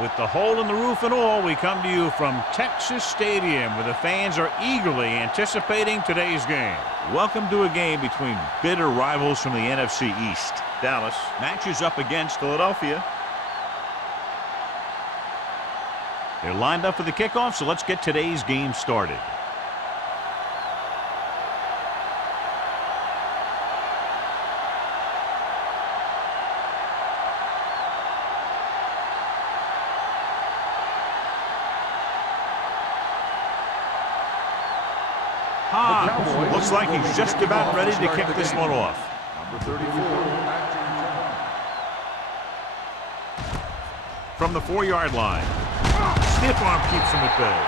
With the hole in the roof and all, we come to you from Texas Stadium, where the fans are eagerly anticipating today's game. Welcome to a game between bitter rivals from the NFC East. Dallas matches up against Philadelphia. They're lined up for the kickoff, so let's get today's game started. Looks like he's just about ready to kick this one off. Number 34. From the 4-yard line. Stiff arm keeps him at bay.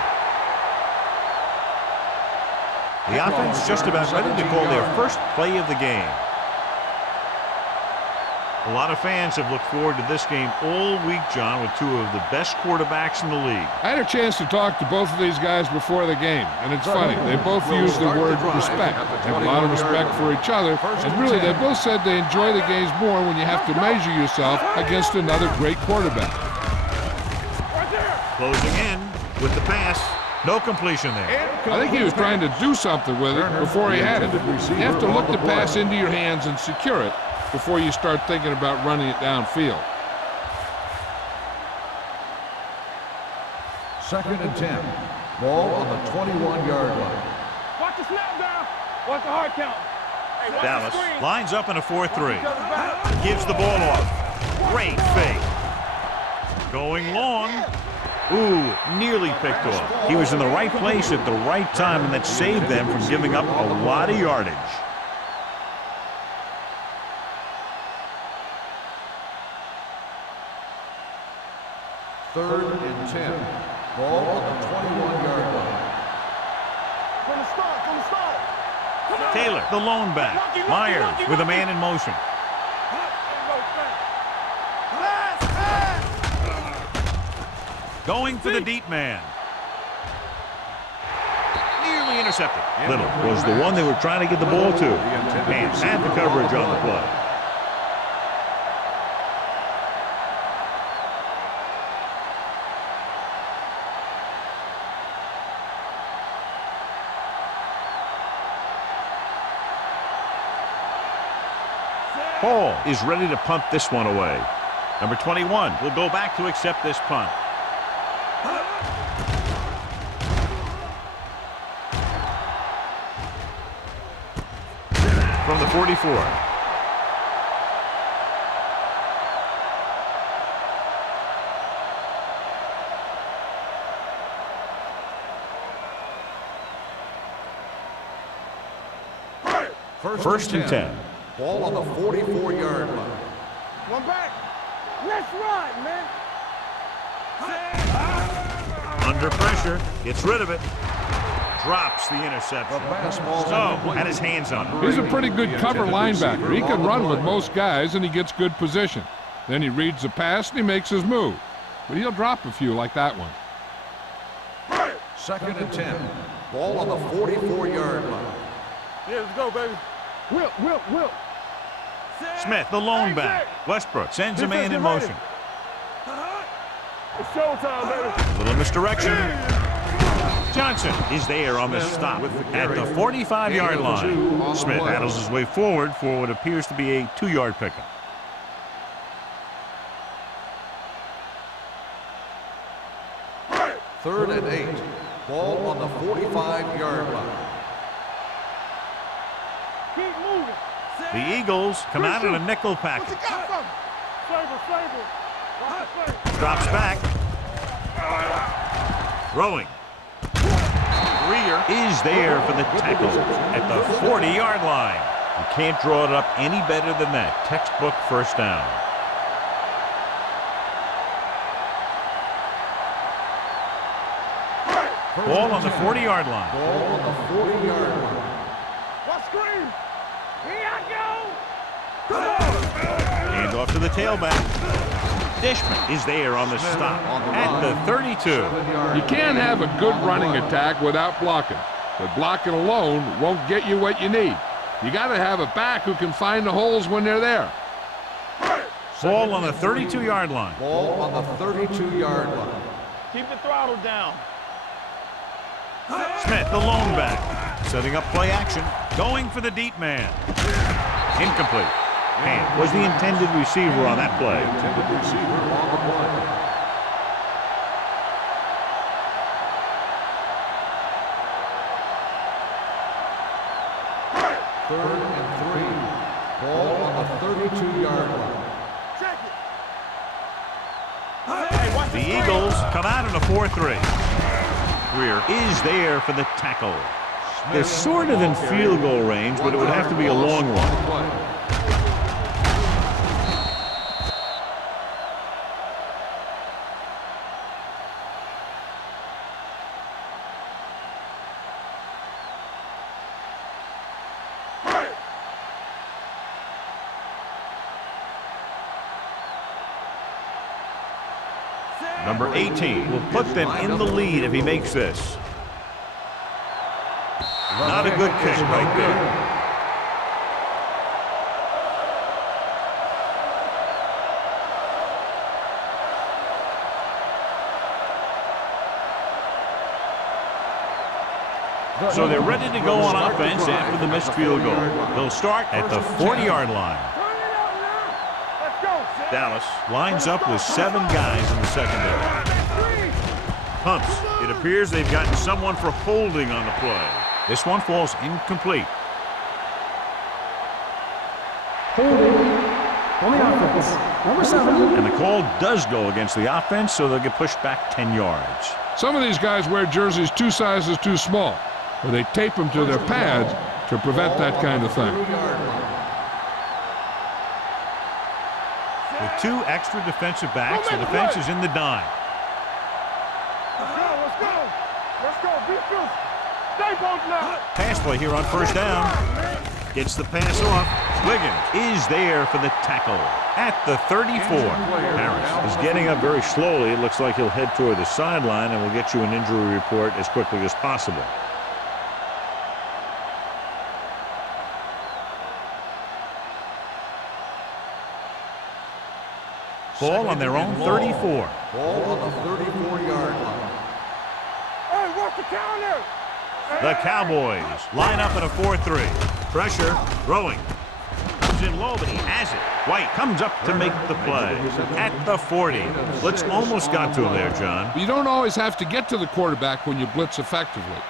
The offense just about ready to call their first play of the game. A lot of fans have looked forward to this game all week, John, with two of the best quarterbacks in the league. I had a chance to talk to both of these guys before the game, and it's funny. They both use the word respect. They have a lot of respect for each other, and really they both said they enjoy the games more when you have to measure yourself against another great quarterback. Closing in with the pass. No completion there. I think he was trying to do something with it before he had it. You have to look the pass into your hands and secure it before you start thinking about running it downfield. 2nd and 10. Ball on the 21-yard line. Watch the snap down. Watch the hard count. Hey, Dallas lines up in a 4-3. Gives the ball off. Great fake. Going long. Ooh, nearly picked off. He was in the right place at the right time, and that saved them from giving up a lot of yardage. Third and 10. Ball on the 21-yard line. From the start, from the start. Taylor, the lone back. Myers with a man in motion. Going for the deep man. Nearly intercepted. Little was the one they were trying to get the ball to. And had the coverage on the play. Hall is ready to punt this one away. Number 21 will go back to accept this punt. From the 44. First and 10. Ball on the 44-yard line. One back. Let's run, man. Under pressure. Gets rid of it. Drops the interception. So, had his hands on it. He's a pretty good cover linebacker. He can run with most guys, and he gets good position. Then he reads the pass, and he makes his move. But he'll drop a few like that one. 2nd and 10. Ball on the 44-yard line. Yeah, let's go, baby. Whip. Smith, the lone back. Westbrook sends a man in motion. It's showtime, baby. Little misdirection. Johnson is there on the stop at the 45-yard line. Smith battles his way forward for what appears to be a 2-yard pickup. Third and 8. Ball on the 45-yard line. Keep moving. The Eagles come out in a nickel package. Flavor. Drops back. Throwing. Greer is there for the tackle at the 40-yard line. You can't draw it up any better than that. Textbook first down. Ball on the 40-yard line. Ball on the 40-yard line. What screen? Here I go. Hand off to the tailback. Dishman is there on the stop at the 32. You can't have a good running attack without blocking. But blocking alone won't get you what you need. You got to have a back who can find the holes when they're there. Ball on the 32-yard line. Ball on the 32-yard line. Keep the throttle down. Smith, the lone back. Setting up play action. Going for the deep man. Incomplete. And was the intended receiver on that play. Intended receiver on the play. Third and 3. Ball on the 32-yard line. The Eagles come out in a 4-3. Greer is there for the tackle. They're sort of in field goal range, but it would have to be a long one. Number 18 will put them in the lead if he makes this. Not a good kick right there. So they're ready to go on offense after the missed field goal. They'll start at the 40-yard line. Dallas lines up with 7 guys in the secondary. Pumps. It appears they've gotten someone for holding on the play. This one falls incomplete. Holding on the offense. Number 7. And the call does go against the offense, so they'll get pushed back 10 yards. Some of these guys wear jerseys 2 sizes too small, or they tape them to their pads to prevent that kind of thing. With 2 extra defensive backs, the defense is in the dime. Let's go. Be true. Stay both now. Pass play here on first down. Gets the pass off. Wiggins is there for the tackle at the 34. Harris is getting up very slowly. It looks like he'll head toward the sideline, and we'll get you an injury report as quickly as possible. Ball on their own 34. Ball on the 34-yard line. Hey, what's the counter? The Cowboys line up in a 4-3. Pressure, throwing. Comes in low, but he has it. White comes up to make the play at the 40. Blitz almost got to him there, John. You don't always have to get to the quarterback when you blitz effectively.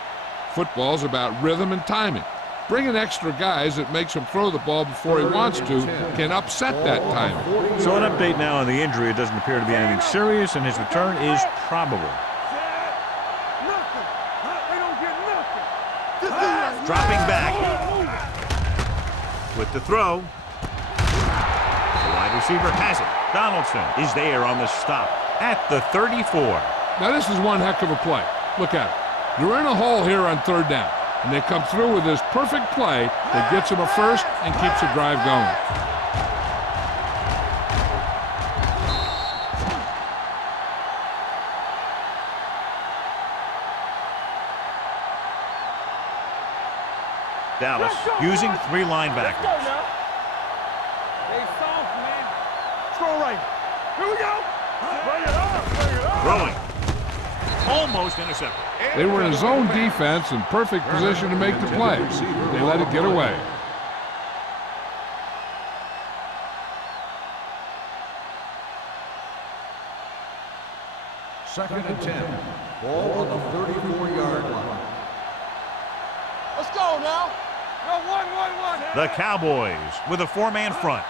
Football's about rhythm and timing. Bringing extra guys that makes him throw the ball before he wants to can upset that timing. So an update now on the injury. It doesn't appear to be anything serious, and his return is probable. Dropping back with the throw. The wide receiver has it. Donaldson is there on the stop at the 34. Now this is one heck of a play. Look at it. You're in a hole here on 3rd down, and they come through with this perfect play that gets them a first and keeps the drive going. Dallas using 3 linebackers. Stay soft, man. Throw right. Here we go. Bring it up. Throwing. Almost intercepted. They were in zone defense in perfect position to make the play. They let it get away. Second and 10. Ball on the 34-yard line. Let's go now. No, 1. The Cowboys with a 4-man front.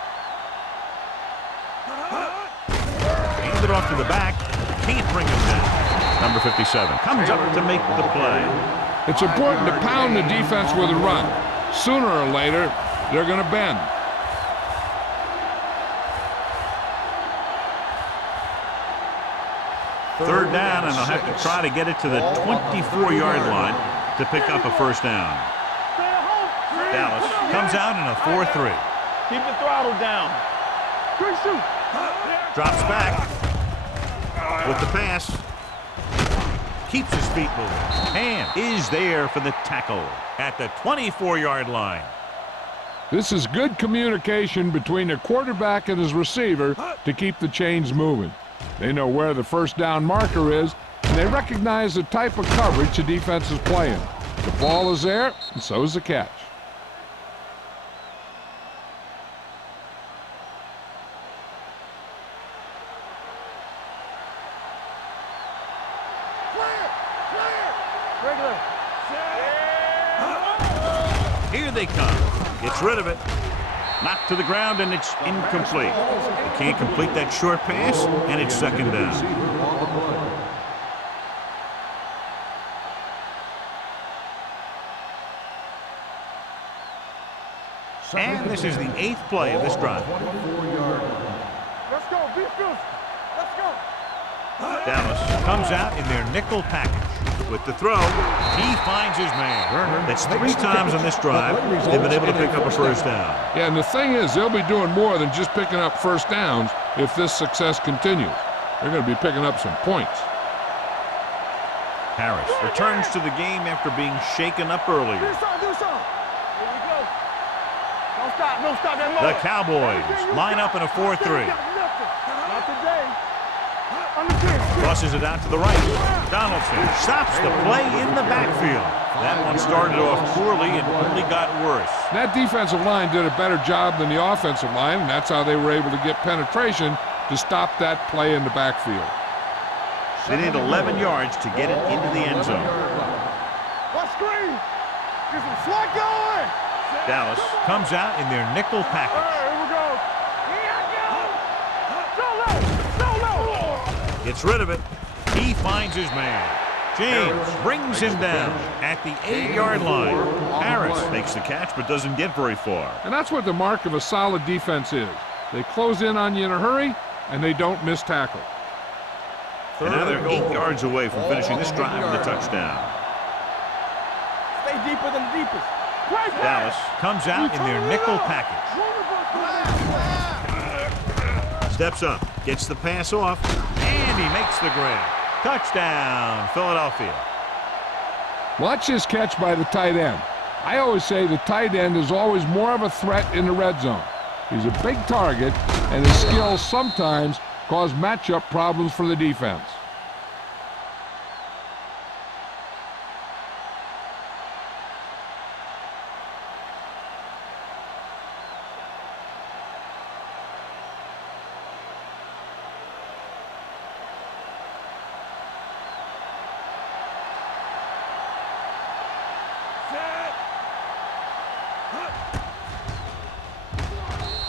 Handed off to the back. Can't bring him down. Number 57 comes up to make the play. It's important to pound the defense with a run. Sooner or later, they're going to bend. Third down, and they'll have to try to get it to the 24-yard line to pick up a first down. Dallas comes out in a 4-3. Keep the throttle down. Quick shoot. Drops back with the pass. Keeps his feet moving. Ham is there for the tackle at the 24-yard line. This is good communication between the quarterback and his receiver to keep the chains moving. They know where the first down marker is, and they recognize the type of coverage the defense is playing. The ball is there, and so is the catch. Here they come. Gets rid of it. Knocked to the ground, and it's incomplete. They can't complete that short pass, and it's second down. And this is the 8th play of this drive. Let's go, be fierce. Let's go. Dallas comes out in their nickel package. With the throw, he finds his man. That's 3 times on this drive they've been able to pick up a first down. Yeah, and the thing is, they'll be doing more than just picking up first downs if this success continues. They're going to be picking up some points. Harris returns to the game after being shaken up earlier. Do something. Here we go. Don't stop that The Cowboys line up in a 4-3. Not today. Understand. Crosses it out to the right. Donaldson stops the play in the backfield. That one started off poorly and only got worse. That defensive line did a better job than the offensive line, and that's how they were able to get penetration to stop that play in the backfield. They need 11 yards to get it into the end zone. What screen? Get some slack going. Dallas comes out in their nickel package. Here we go. Solo. Gets rid of it. He finds his man. James brings him down at the 8-yard line. Harris makes the catch but doesn't get very far. And that's what the mark of a solid defense is. They close in on you in a hurry, and they don't miss tackle. And now they're 8 yards away from finishing this drive with a touchdown. Stay deeper than the deepest. Dallas comes out in their nickel package. Steps up, gets the pass off, and he makes the grab. Touchdown, Philadelphia. Watch this catch by the tight end. I always say the tight end is always more of a threat in the red zone. He's a big target, and his skills sometimes cause matchup problems for the defense.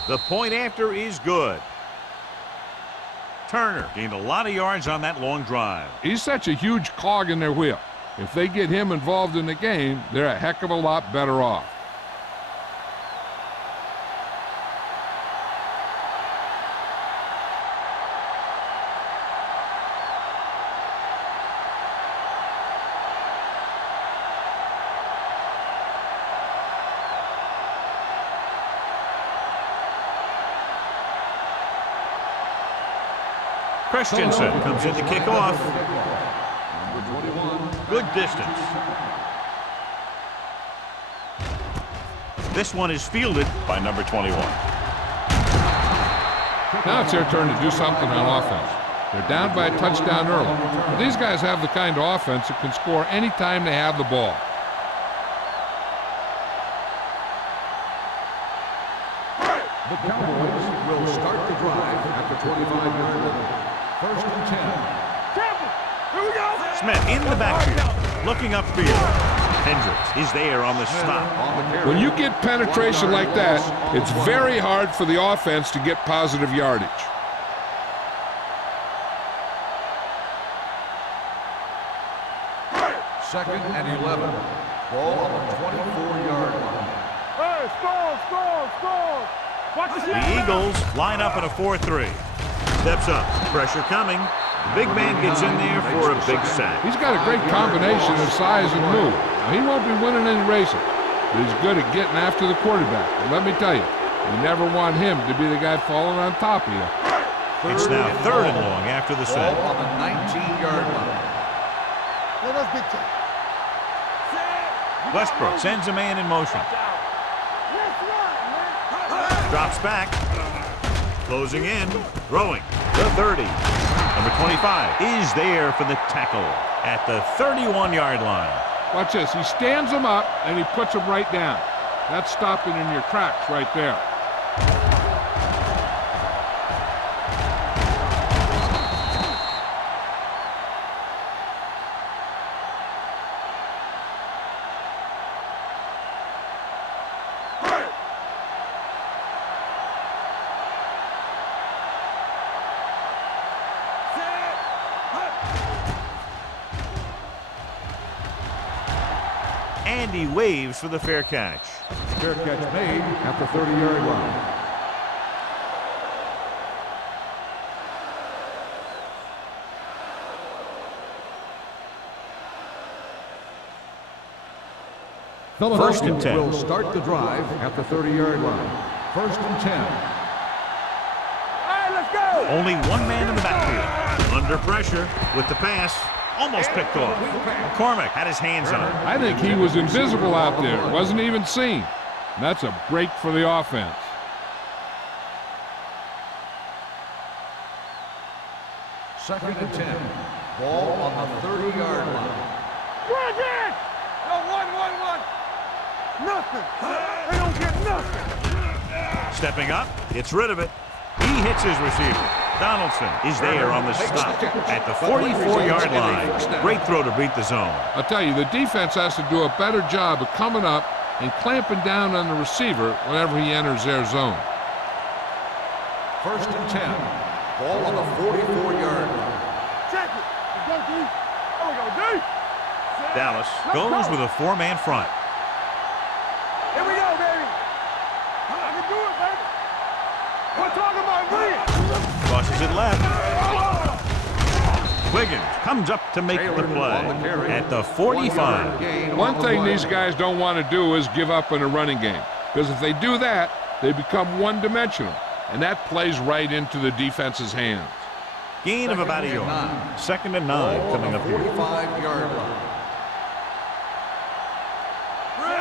The point after is good. Turner gained a lot of yards on that long drive. He's such a huge cog in their wheel. If they get him involved in the game, they're a heck of a lot better off. Christensen comes in to kick off. Good distance. This one is fielded by number 21. Now it's their turn to do something on offense. They're down by a touchdown early. But these guys have the kind of offense that can score any time they have the ball. The Cowboys will start the drive at the 25-yard line. First and 10. Here we go. Smith in the backfield, looking upfield. Hendricks is there on the stop. When you get penetration like that, it's very hard for the offense to get positive yardage. Second and 11. Ball on the 24-yard line. Hey, score. Watch the The Eagles line up in a 4-3. Steps up, pressure coming. The big man gets in there for a big sack. He's got a great combination of size and move. Now, he won't be winning any races, but he's good at getting after the quarterback. And let me tell you, you never want him to be the guy falling on top of you. It's now 3rd and long after the sack. Ball on the 19-yard line. Westbrook sends a man in motion. Drops back. Closing in. Throwing. The 30. Number 25 is there for the tackle at the 31-yard line. Watch this. He stands him up, and he puts him right down. That's stopping in your tracks right there. And he waves for the fair catch. Fair catch made at the 30-yard line. First and 10. Will start the drive at the 30-yard line. First and 10. All right, let's go. Only one man in the backfield. Under pressure with the pass. Almost picked off. McCormick had his hands on it. I think he was invisible out there. Wasn't even seen. And that's a break for the offense. Second and 10. Ball on the 30-yard line. Run again. No, one. Nothing. They don't get nothing. Stepping up, gets rid of it. He hits his receiver. Donaldson is there on the stop at the 44-yard line. Great throw to beat the zone. I'll tell you, the defense has to do a better job of coming up and clamping down on the receiver whenever he enters their zone. First and 10. Ball on the 44-yard line. Check it. Go, D. There we go, D. Dallas goes with a four-man front. Here we go, baby. I can do it, baby. We're talking about me. Crosses it left. Wiggins comes up to make the play at the 45. One thing these guys don't want to do is give up in a running game. Because if they do that, they become one-dimensional. And that plays right into the defense's hands. Gain of about a yard. Second and 9 coming up here. 45-yard line.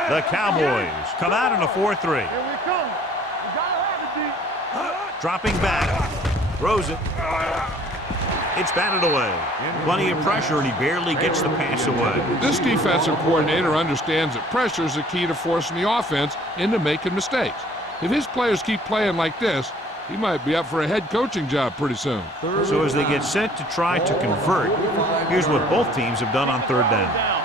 The Cowboys come out in a 4-3. Here we come. We gotta have it, D. Dropping back. Throws it. It's batted away. Plenty of pressure, and he barely gets the pass away. This defensive coordinator understands that pressure is the key to forcing the offense into making mistakes. If his players keep playing like this, he might be up for a head coaching job pretty soon. So as they get set to try to convert, here's what both teams have done on third down.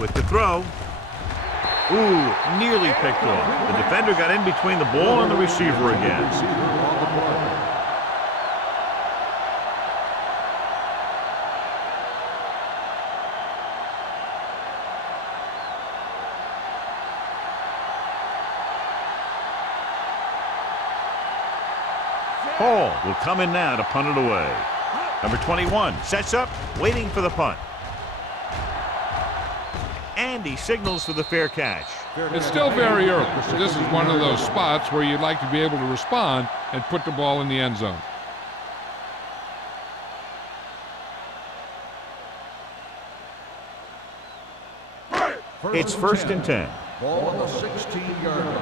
With the throw. Ooh, nearly picked off. The defender got in between the ball and the receiver again. Hall will come in now to punt it away. Number 21 sets up, waiting for the punt. And he signals for the fair catch. It's still very early, so this is one of those spots where you'd like to be able to respond and put the ball in the end zone. It's first and 10. Ball on the 16-yard line.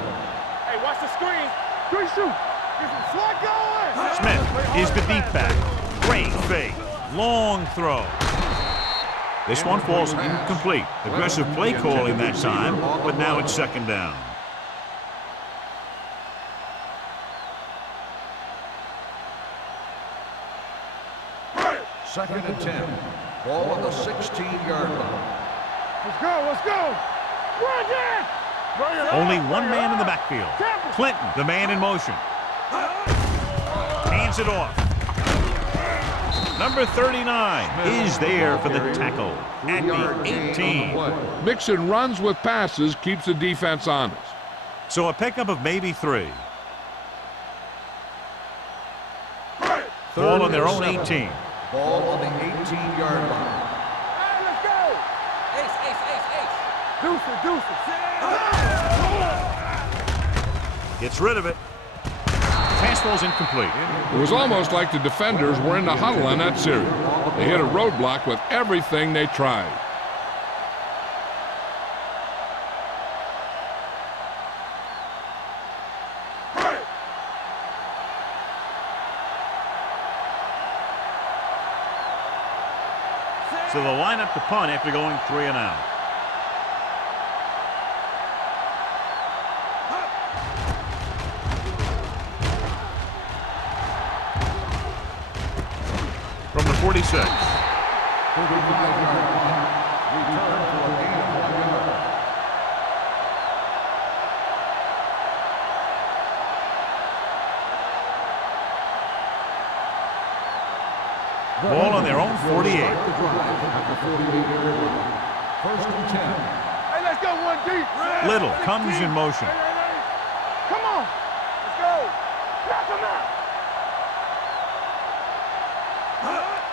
Hey, watch the screen. Screen shoot. Get some slot going. Smith is the deep back. Great fake. Long throw. This one falls incomplete. Aggressive play calling that time, but now it's second down. Second and 10. Ball on the 16-yard line. Let's go. Run again. Only one man in the backfield. Clinton, the man in motion. Hands it off. Number 39 is there for the tackle at the 18. Mixing runs with passes keeps the defense honest. So a pickup of maybe 3. Ball on their own 18. Ball on the 18-yard line. Hey, let's go. Ace. Deuce. Gets rid of it. Pass ball's incomplete. It was almost like the defenders were in the huddle on that series. They hit a roadblock with everything they tried. So they'll line up to punt after going 3 and out. From the 46. Return for a gain of 1 yard. Ball on their own 48. Start the drive at the 48-yard line. First and 10. Hey, let's go one deep. Little comes in motion. Come on. Let's go. Knock him out.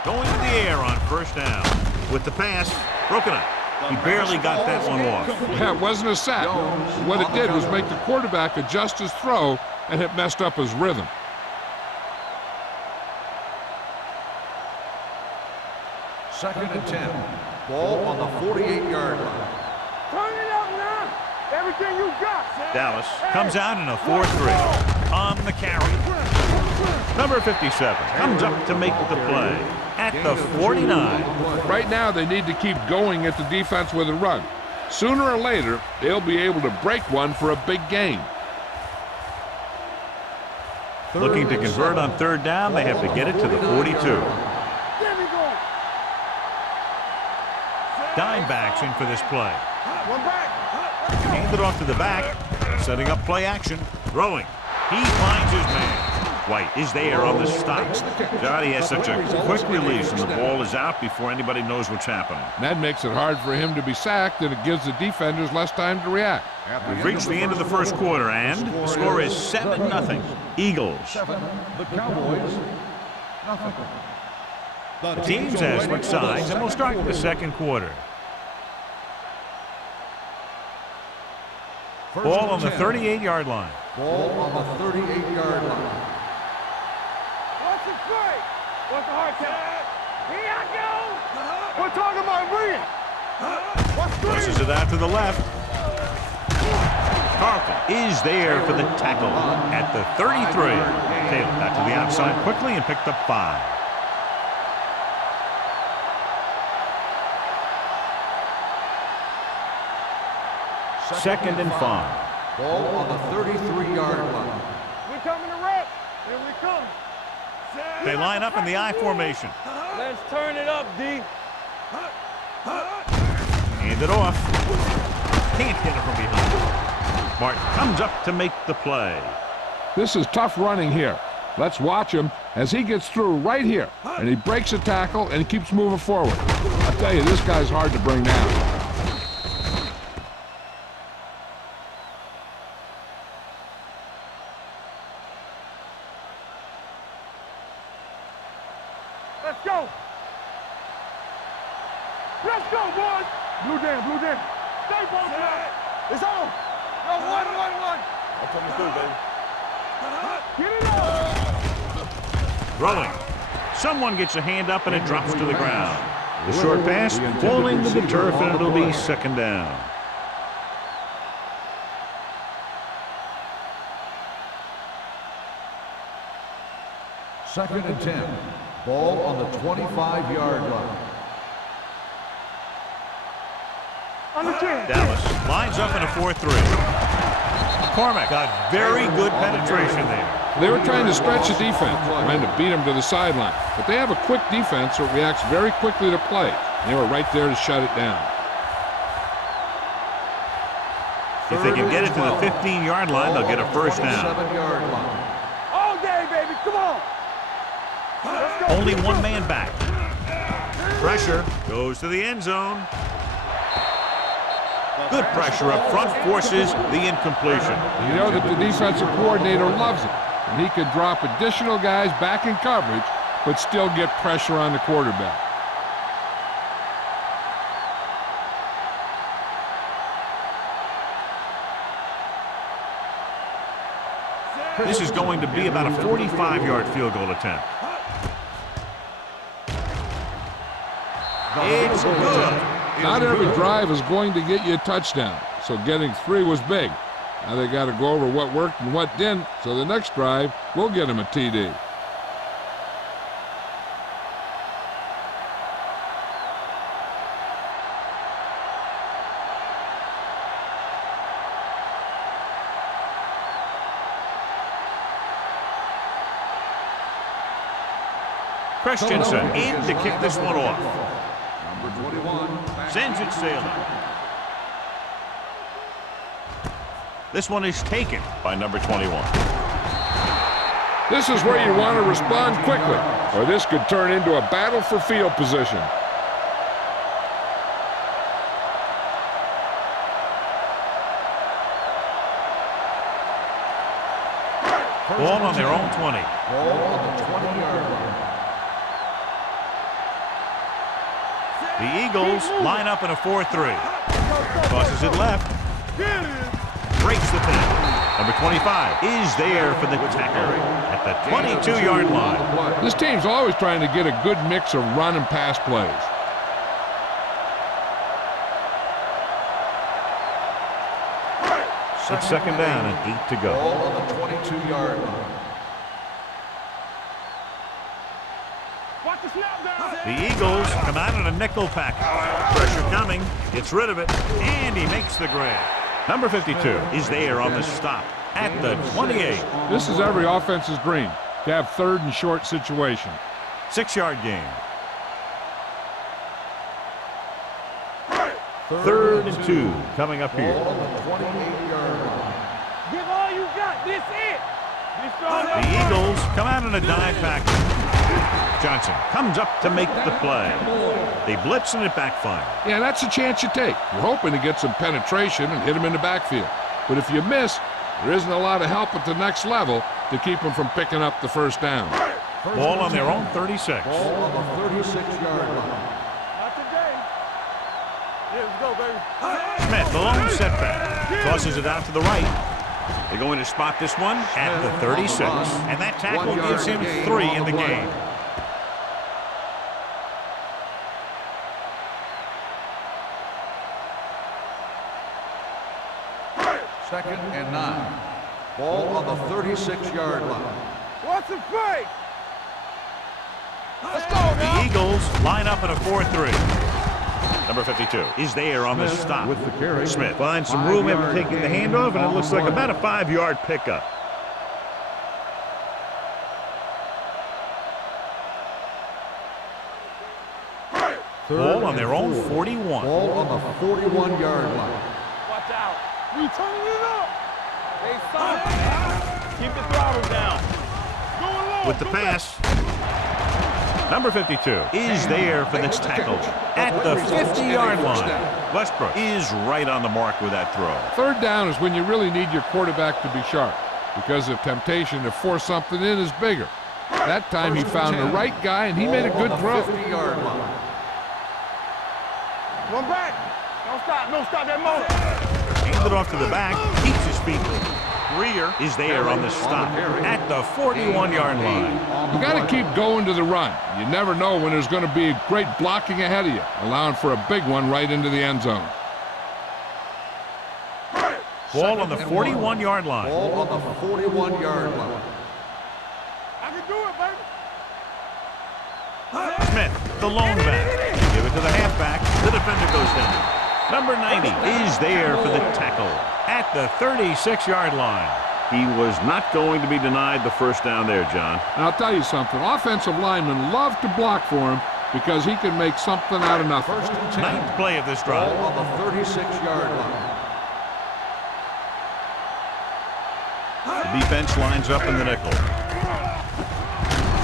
Going to the air on first down. With the pass, broken up. He barely got that one off. Yeah, it wasn't a sack. What it did was make the quarterback adjust his throw, and it messed up his rhythm. Second and 10. Ball on the 48-yard line. Turn it up now. Everything you got. Dallas comes out in a 4-3. On the carry. Number 57 comes up to make the play at the 49. Right now, they need to keep going at the defense with a run. Sooner or later, they'll be able to break one for a big gain. Looking to convert on third down, they have to get it to the 42. Dime backs in for this play. One back. Hand it off to the back. Setting up play action. Throwing. He finds his man. White is there on the stop. Johnny has such a quick release, and the ball is out before anybody knows what's happening. That makes it hard for him to be sacked, and it gives the defenders less time to react. We've reached the end of the first quarter, and the score is 7-0. Eagles. 7. The Cowboys, nothing. The teams have switched sides, and we'll start the second quarter. Ball on the 38-yard line. Ball on the 38-yard line. What's the play? What's the hard count? Here I go. We're talking about real. What's Pushes three? it out to the left. Carlton is there for the tackle at the 33. Taylor got to the outside quickly and picked up 5. Second and 5. Ball on the 33-yard line. We're coming to rep. Here we come. They line up in the I formation. Let's turn it up, D. Hand it off. Can't get it from behind. Martin comes up to make the play. This is tough running here. Let's watch him as he gets through right here, and he breaks a tackle and keeps moving forward. I tell you, this guy's hard to bring down. Let's go. Let's go, boys. Blue down, blue down. Stay both now. It's on. Go, 1-1-1. That's what we do, baby. Get it up. Throwing. Someone gets a hand up and it drops to the ground. The short pass falling to the turf, and it'll be second down. Second and 10. Ball on the 25-yard line. On the 10. Dallas lines up in a 4-3. McCormick got very good penetration there. They were trying to stretch the defense, trying to beat him to the sideline. But they have a quick defense that reacts very quickly to play. They were right there to shut it down. If they can get it to the 15-yard line, they'll get a first down. 7-yard line. All day, baby. Come on. Let's go. Only one man back. Pressure goes to the end zone. Good pressure up front forces the incompletion. You know that the defensive coordinator loves it. And he could drop additional guys back in coverage, but still get pressure on the quarterback. This is going to be about a 45-yard field goal attempt. It's good. Not every drive is going to get you a touchdown, so getting 3 was big. Now they got to go over what worked and what didn't, so the next drive will get him a TD. Christensen in to kick this one off. Number 21. Sends it sailing. This one is taken by number 21. This is where you want to respond quickly, or this could turn into a battle for field position. Ball on their own 20. Ball on the 20-yard line. The Eagles line up in a 4-3. Tosses it left. Breaks the tackle. Number 25 is there for the tackle at the 22-yard line. This team's always trying to get a good mix of run and pass plays. It's second down and 8 to go. Ball on the 22-yard line. The Eagles come out in a nickel package. Pressure coming. Gets rid of it. And he makes the grab. Number 52 is there on the stop at the 28. This is every offense's dream, to have third and short situation. 6-yard gain. Third and 2 coming up here. Ball on the 28-yard line. Give all you got. This it. The Eagles come out in a dime package. Johnson comes up to make the play. They blitz and it backfires. Yeah, that's a chance you take. You're hoping to get some penetration and hit him in the backfield. But if you miss, there isn't a lot of help at the next level to keep them from picking up the first down. Ball on their own 36. Ball on the 36-yard line. Not today. Here we go, baby. Smith, the lone setback. Tosses it out to the right. They're going to spot this one at the 36. And that tackle gives him 3 in the game. Second and 9. Ball on the 36-yard line. What's the play? Let's go, The now. Eagles line up in a 4-3. Number 52 is there on the stop. With the carry. Smith finds some room after taking the handoff, and it looks like about a 5-yard pickup. Ball on their own 41. Ball on the 41-yard line. Watch out. We turning it up. Hey, son. Keep the throttle down. Going low. With the pass. Number 52 is there for this tackle at the 50-yard line. Westbrook is right on the mark with that throw. Third down is when you really need your quarterback to be sharp, because the temptation to force something in is bigger. That time he found the right guy, and he made a good throw. 50-yard line. One back. Don't stop that motor. Hands it off to the back. Keeps his feet. Greer is there on the stop at the 41-yard line. You got to keep going to the run. You never know when there's going to be great blocking ahead of you, allowing for a big one right into the end zone. Ball on the 41-yard line. Ball on the 41-yard line. I can do it, baby. Smith, the lone back. Give it to the halfback. The defender goes down. Number 90 is there for the tackle at the 36-yard line. He was not going to be denied the first down there, John. And I'll tell you something. Offensive linemen love to block for him because he can make something out of nothing. First and 10. Ninth play of this drive. Ball on the 36-yard line. The defense lines up in the nickel.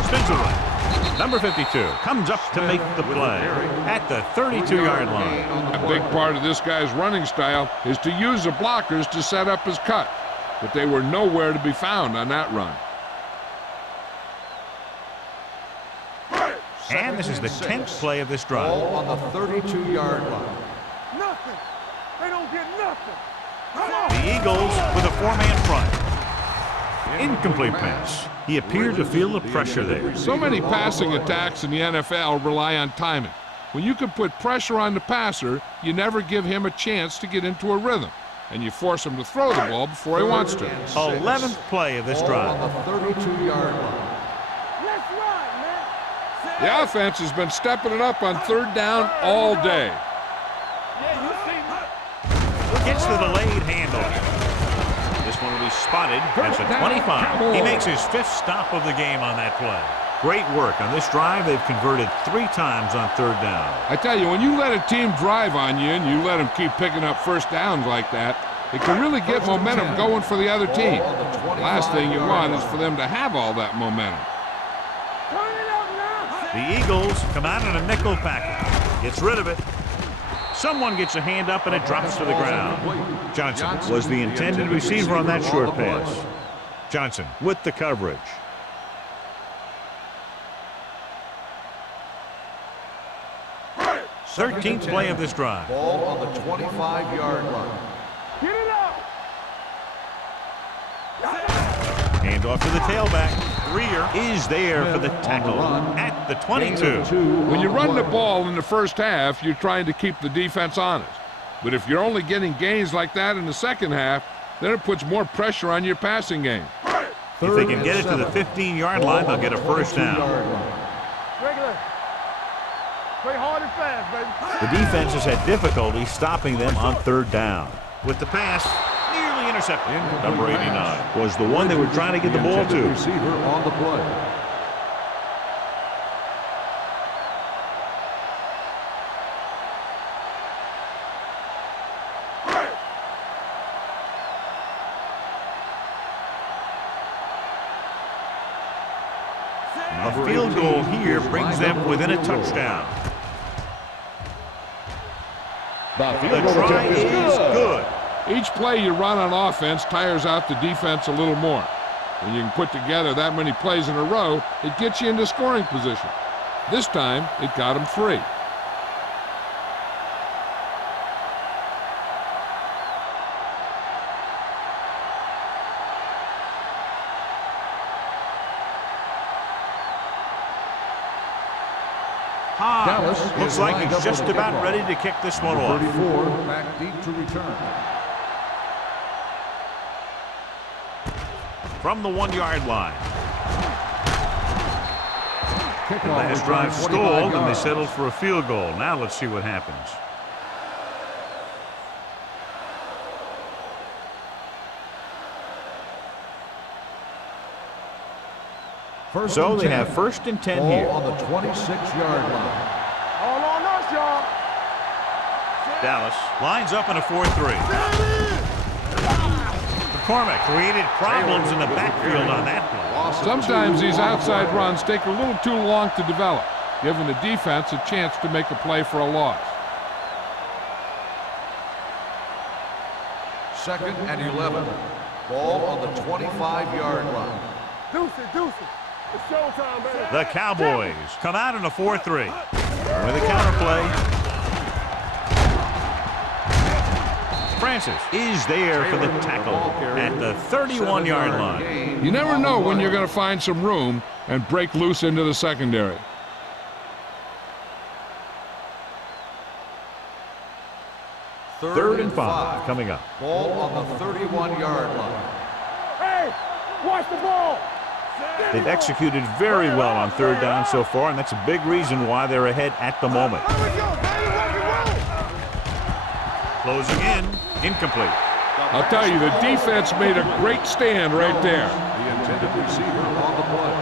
Spins away. Number 52 comes up to make the play at the 32-yard line. A big part of this guy's running style is to use the blockers to set up his cut, but they were nowhere to be found on that run. And this is the 10th play of this drive. Ball on the 32-yard line. Nothing. They don't get nothing. The Eagles with a 4-man front. Incomplete pass. He appeared to feel the pressure there. So many passing attacks in the NFL rely on timing. When you can put pressure on the passer, you never give him a chance to get into a rhythm, and you force him to throw the ball before he wants to. 11th play of this drive. Ball on the 32-yard line. Let's ride, man. The offense has been stepping it up on third down all day. Yeah, you see me. Gets the delayed handoff. This one will be spotted. That's a 25. He makes his 5th stop of the game on that play. Great work on this drive. They've converted 3 times on 3rd down. I tell you, when you let a team drive on you and you let them keep picking up first downs like that, it can really get momentum going for the other team. Last thing you want is for them to have all that momentum. The Eagles come out in a nickel package. Gets rid of it. Someone gets a hand up and it drops to the ground. Johnson was the intended receiver on that short pass. Johnson with the coverage. 13th play of this drive. Ball on the 25-yard line. Get it out. Hand off to the tailback. Greer is there for the tackle at the 22. When you run the ball in the first half, you're trying to keep the defense honest. But if you're only getting gains like that in the second half, then it puts more pressure on your passing game. If they can get it to the 15-yard line, they'll get a first down. Regular. Play hard and fast, baby. The defense has had difficulty stopping them on 3rd down. With the pass, nearly intercepted. Number 89 was the one they were trying to get the ball to. Receiver on the play. A field goal here brings them within a touchdown. The try is good. Each play you run on offense tires out the defense a little more. When you can put together that many plays in a row, it gets you into scoring position. This time, it got them 3. Looks like he's just about ready to kick this one off. 34 back deep to return. From the 1-yard line. The last drive stalled and they settled for a field goal. Now let's see what happens. So they have 1st and 10 here. On the 26-yard line. All on us, y'all. Dallas lines up in a 4-3. McCormick created problems in the backfield on that play. Sometimes these outside runs take a little too long to develop, giving the defense a chance to make a play for a loss. 2nd and 11. Ball on the 25-yard line. Deuce it. It's showtime, baby. The Cowboys come out in a 4-3. With a counterplay. Francis is there for the tackle at the 31-yard line. You never know when you're going to find some room and break loose into the secondary. 3rd and 5 coming up. Ball on the 31-yard line. Hey, watch the ball. They've executed very well on 3rd down so far, and that's a big reason why they're ahead at the moment. Closing in, incomplete. I'll tell you, the defense made a great stand right there. The intended receiver on the play.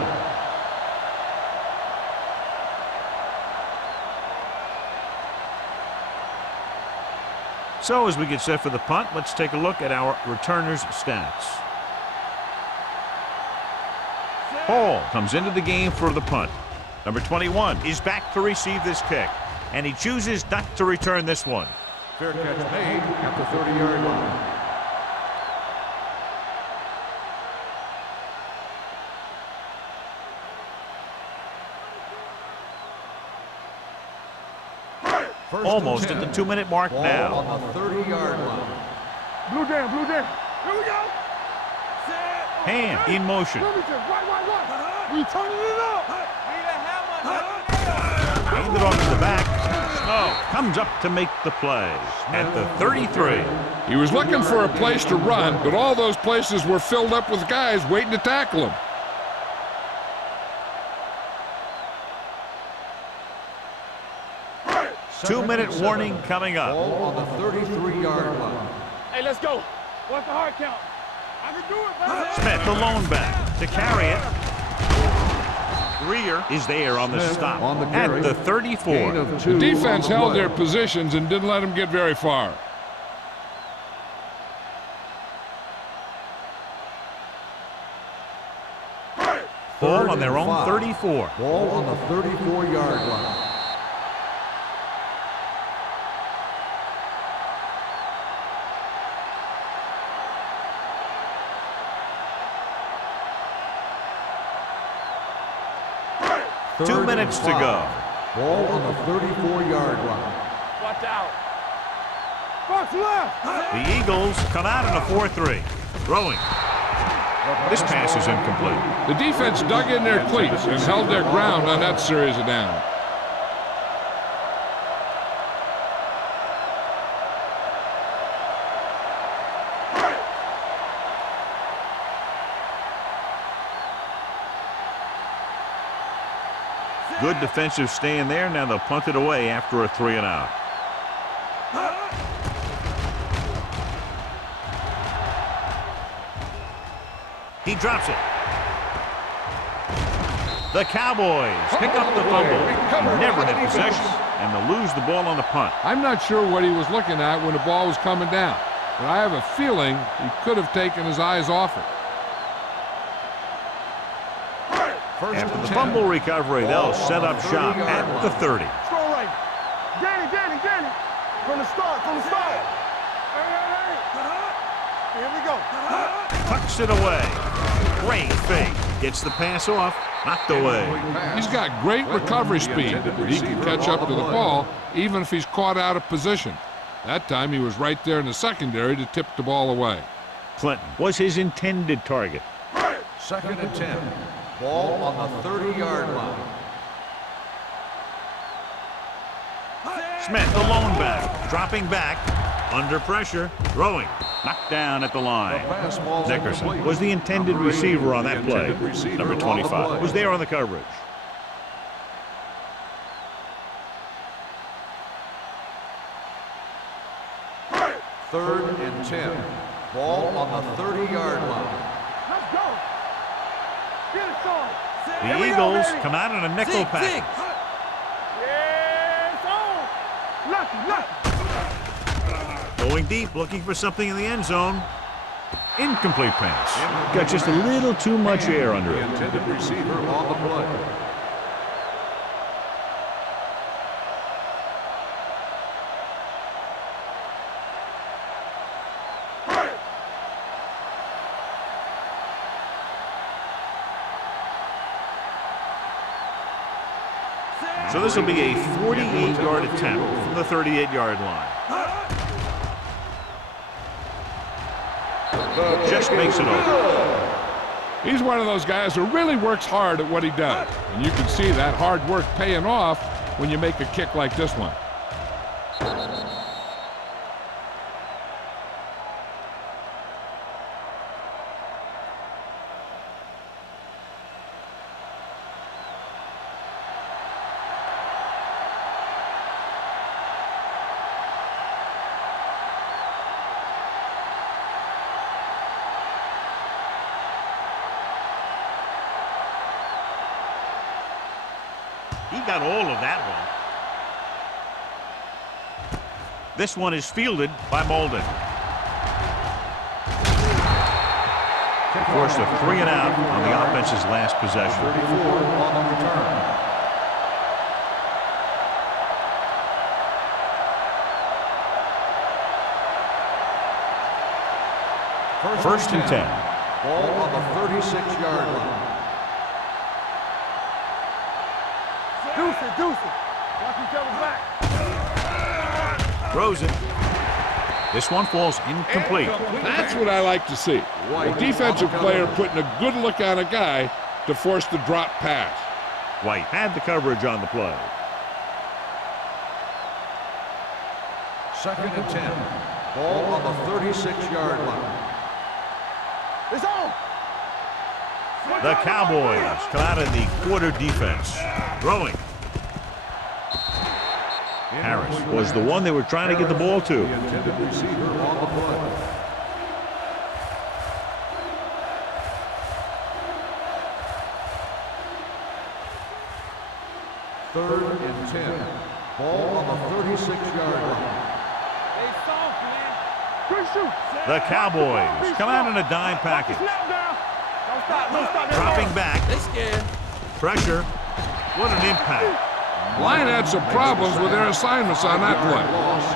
So as we get set for the punt, let's take a look at our returners' stats. Hall comes into the game for the punt. Number 21 is back to receive this kick, and he chooses not to return this one. Fair catch made at the 30-yard line. Almost at the 2-minute mark now. On the 30-yard line. Blue jam. Here we go. Hand in motion. We turning it up. Handed off to the back. Snow comes up to make the play at the 33. He was looking for a place to run, but all those places were filled up with guys waiting to tackle him. Two-minute warning coming up. Ball on the 33-yard line. Hey, let's go. What's the hard count? I can do it, man. Smith, the lone back, to carry it. Greer is there on the stop on the at carry. the 34. Gain of The 2 defense on the held play. their positions and didn't let them get very far. Ball on their own 5. 34. Ball on the 34-yard line. Two minutes to go. Ball on the 34-yard line. Watch out. Box left. The Eagles come out in a 4-3. Throwing. This pass is incomplete. The defense dug in their cleats and held their ground on that series of downs. Good defensive stand there. Now they'll punt it away after a 3-and-out. He drops it. The Cowboys pick up the fumble. Never had possession, and they'll lose the ball on the punt. I'm not sure what he was looking at when the ball was coming down, but I have a feeling he could have taken his eyes off it. After the fumble recovery, they'll set up shop at the 30. Strong right. Danny. From the start. Here we go. Tucks it away. Great fake. Gets the pass off. Knocked away. He's got great recovery speed. He can catch up to the ball even if he's caught out of position. That time he was right there in the secondary to tip the ball away. Clinton was his intended target. 2nd and 10. Ball on the 30-yard line. Smith, the lone back, dropping back, under pressure, throwing, knocked down at the line. Nickerson was the intended receiver on that play. Number 25 was there on the coverage. Third and 10. Ball on the 30-yard line. Let's go. Get it, son. The Eagles come out in a nickel package. Yes, on. Lucky. Going deep, looking for something in the end zone. Incomplete pass. Got just a little too much air under it. Intended receiver on the play. So this will be a 48-yard attempt from the 38-yard line. Just makes it over. He's one of those guys who really works hard at what he does. And you can see that hard work paying off when you make a kick like this one. He got all of that one. This one is fielded by Molden. Forced a 3-and-out on the offense's last possession. 34 on the return. First and 10. Ball on the 36-yard line. Deuce it. Watch each other back. Throws it. This one falls incomplete. That's what I like to see. A defensive player putting a good look on a guy to force the drop pass. White had the coverage on the play. 2nd and 10. Ball on the 36-yard line. It's on. The Cowboys come out in the quarter defense. Throwing. Harris was the one they were trying to get the ball to. The intended receiver on the play. 3rd and 10. Ball on the 36-yard line. Hey, soft, man. Quick shoot. The Cowboys come out in a dime package. Snap down. Don't stop. Don't stop. Dropping back. They scared. Pressure. What an impact. Line had some problems with their assignments on that play.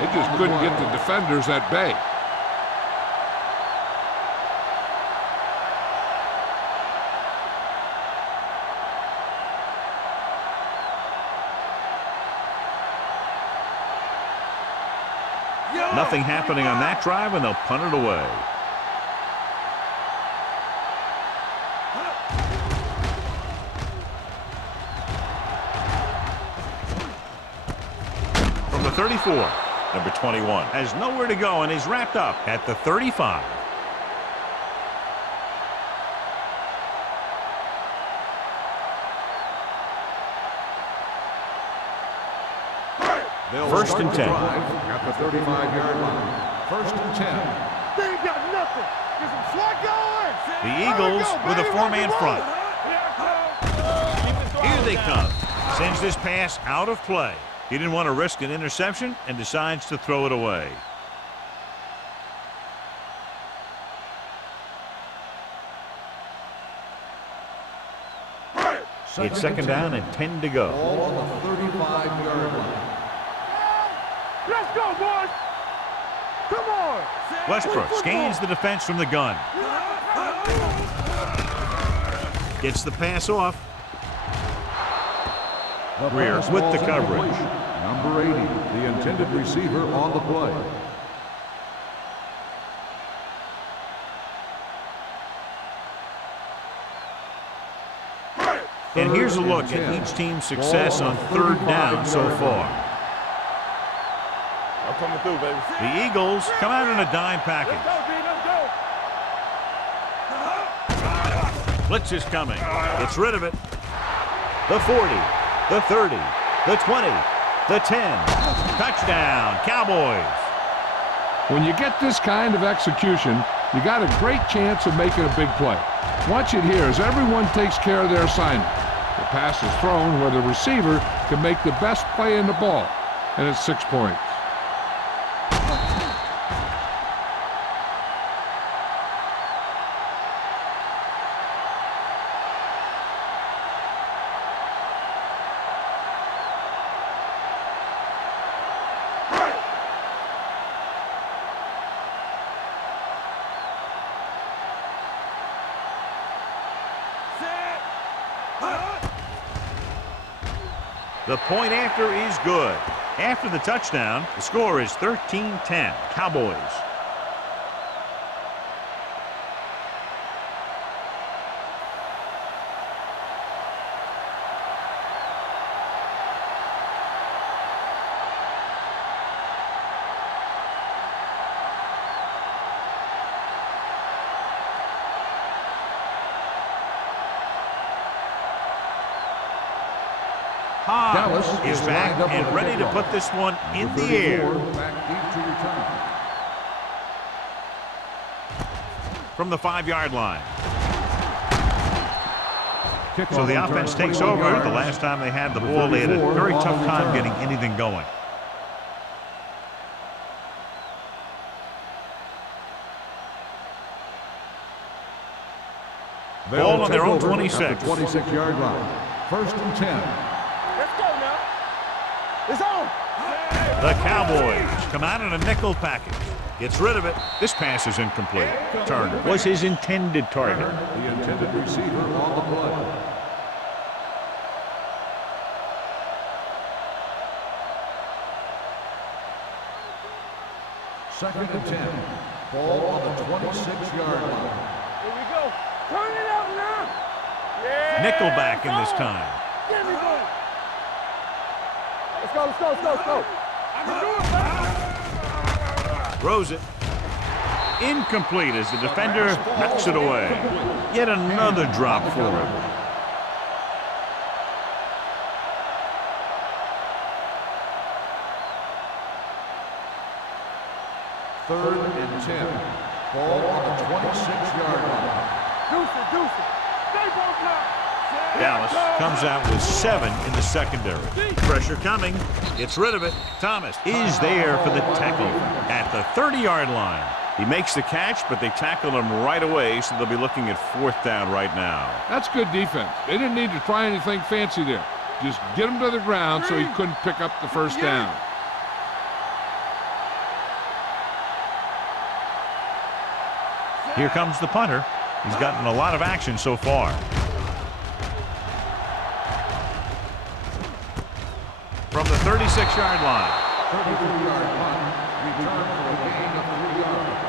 They just couldn't get the defenders at bay. Nothing happening on that drive, and they'll punt it away. From the 34, number 21 has nowhere to go, and he's wrapped up at the 35. First and 10. At the 35-yard line. 1st and 10. They ain't got nothing. Get some swag going. The Eagles with a four-man front. Here they come. Sends this pass out of play. He didn't want to risk an interception and decides to throw it away. It's second down and 10 to go. Ball on the 35-yard line. Let's go, boys. Come on. Westbrook scans the defense from the gun. Gets the pass off. Greer with the coverage. Number 80, the intended receiver on the play. And here's a look at each team's success on 3rd down so far. I'm coming through, baby. The Eagles come out in a dime package. Let's go, Blitz is coming. Gets rid of it. The 40, the 30, the 20, the 10. Touchdown, Cowboys. When you get this kind of execution, you got a great chance of making a big play. Watch it here as everyone takes care of their assignment. The pass is thrown where the receiver can make the best play in the ball, and it's 6 points. The point after is good. After the touchdown, the score is 13-10. Cowboys. Dallas is back and ready to put this one in the air. Back deep to return. From the 5-yard line. So the offense takes over. The last time they had the ball, they had a very tough time getting anything going. Ball on their own 26. 26-yard line. 1st and 10. Let's go now. It's on. The Cowboys come out in a nickel package. Gets rid of it. This pass is incomplete. Turner was his intended target. The intended receiver on the play. Second and 10. Ball on the 26-yard line. Here we go. Turn it out now. Yeah. Nickelback in this time. Give me one. Let's go, let's go, let's go, let's go. I can do it, man. Throws it. Incomplete as the defender knocks it away. Yet another drop for him. Third and 10. Ball on the 26-yard line. Deuce it, deuce it. Stay both now. Dallas comes out with 7 in the secondary. Pressure coming. Gets rid of it. Thomas is there for the tackle at the 30-yard line. He makes the catch, but they tackled him right away, so they'll be looking at 4th down right now. That's good defense. They didn't need to try anything fancy there. Just get him to the ground so he couldn't pick up the first down. Here comes the punter. He's gotten a lot of action so far. From the 36-yard line. 33-yard punt. Return for a gain of 3 yards.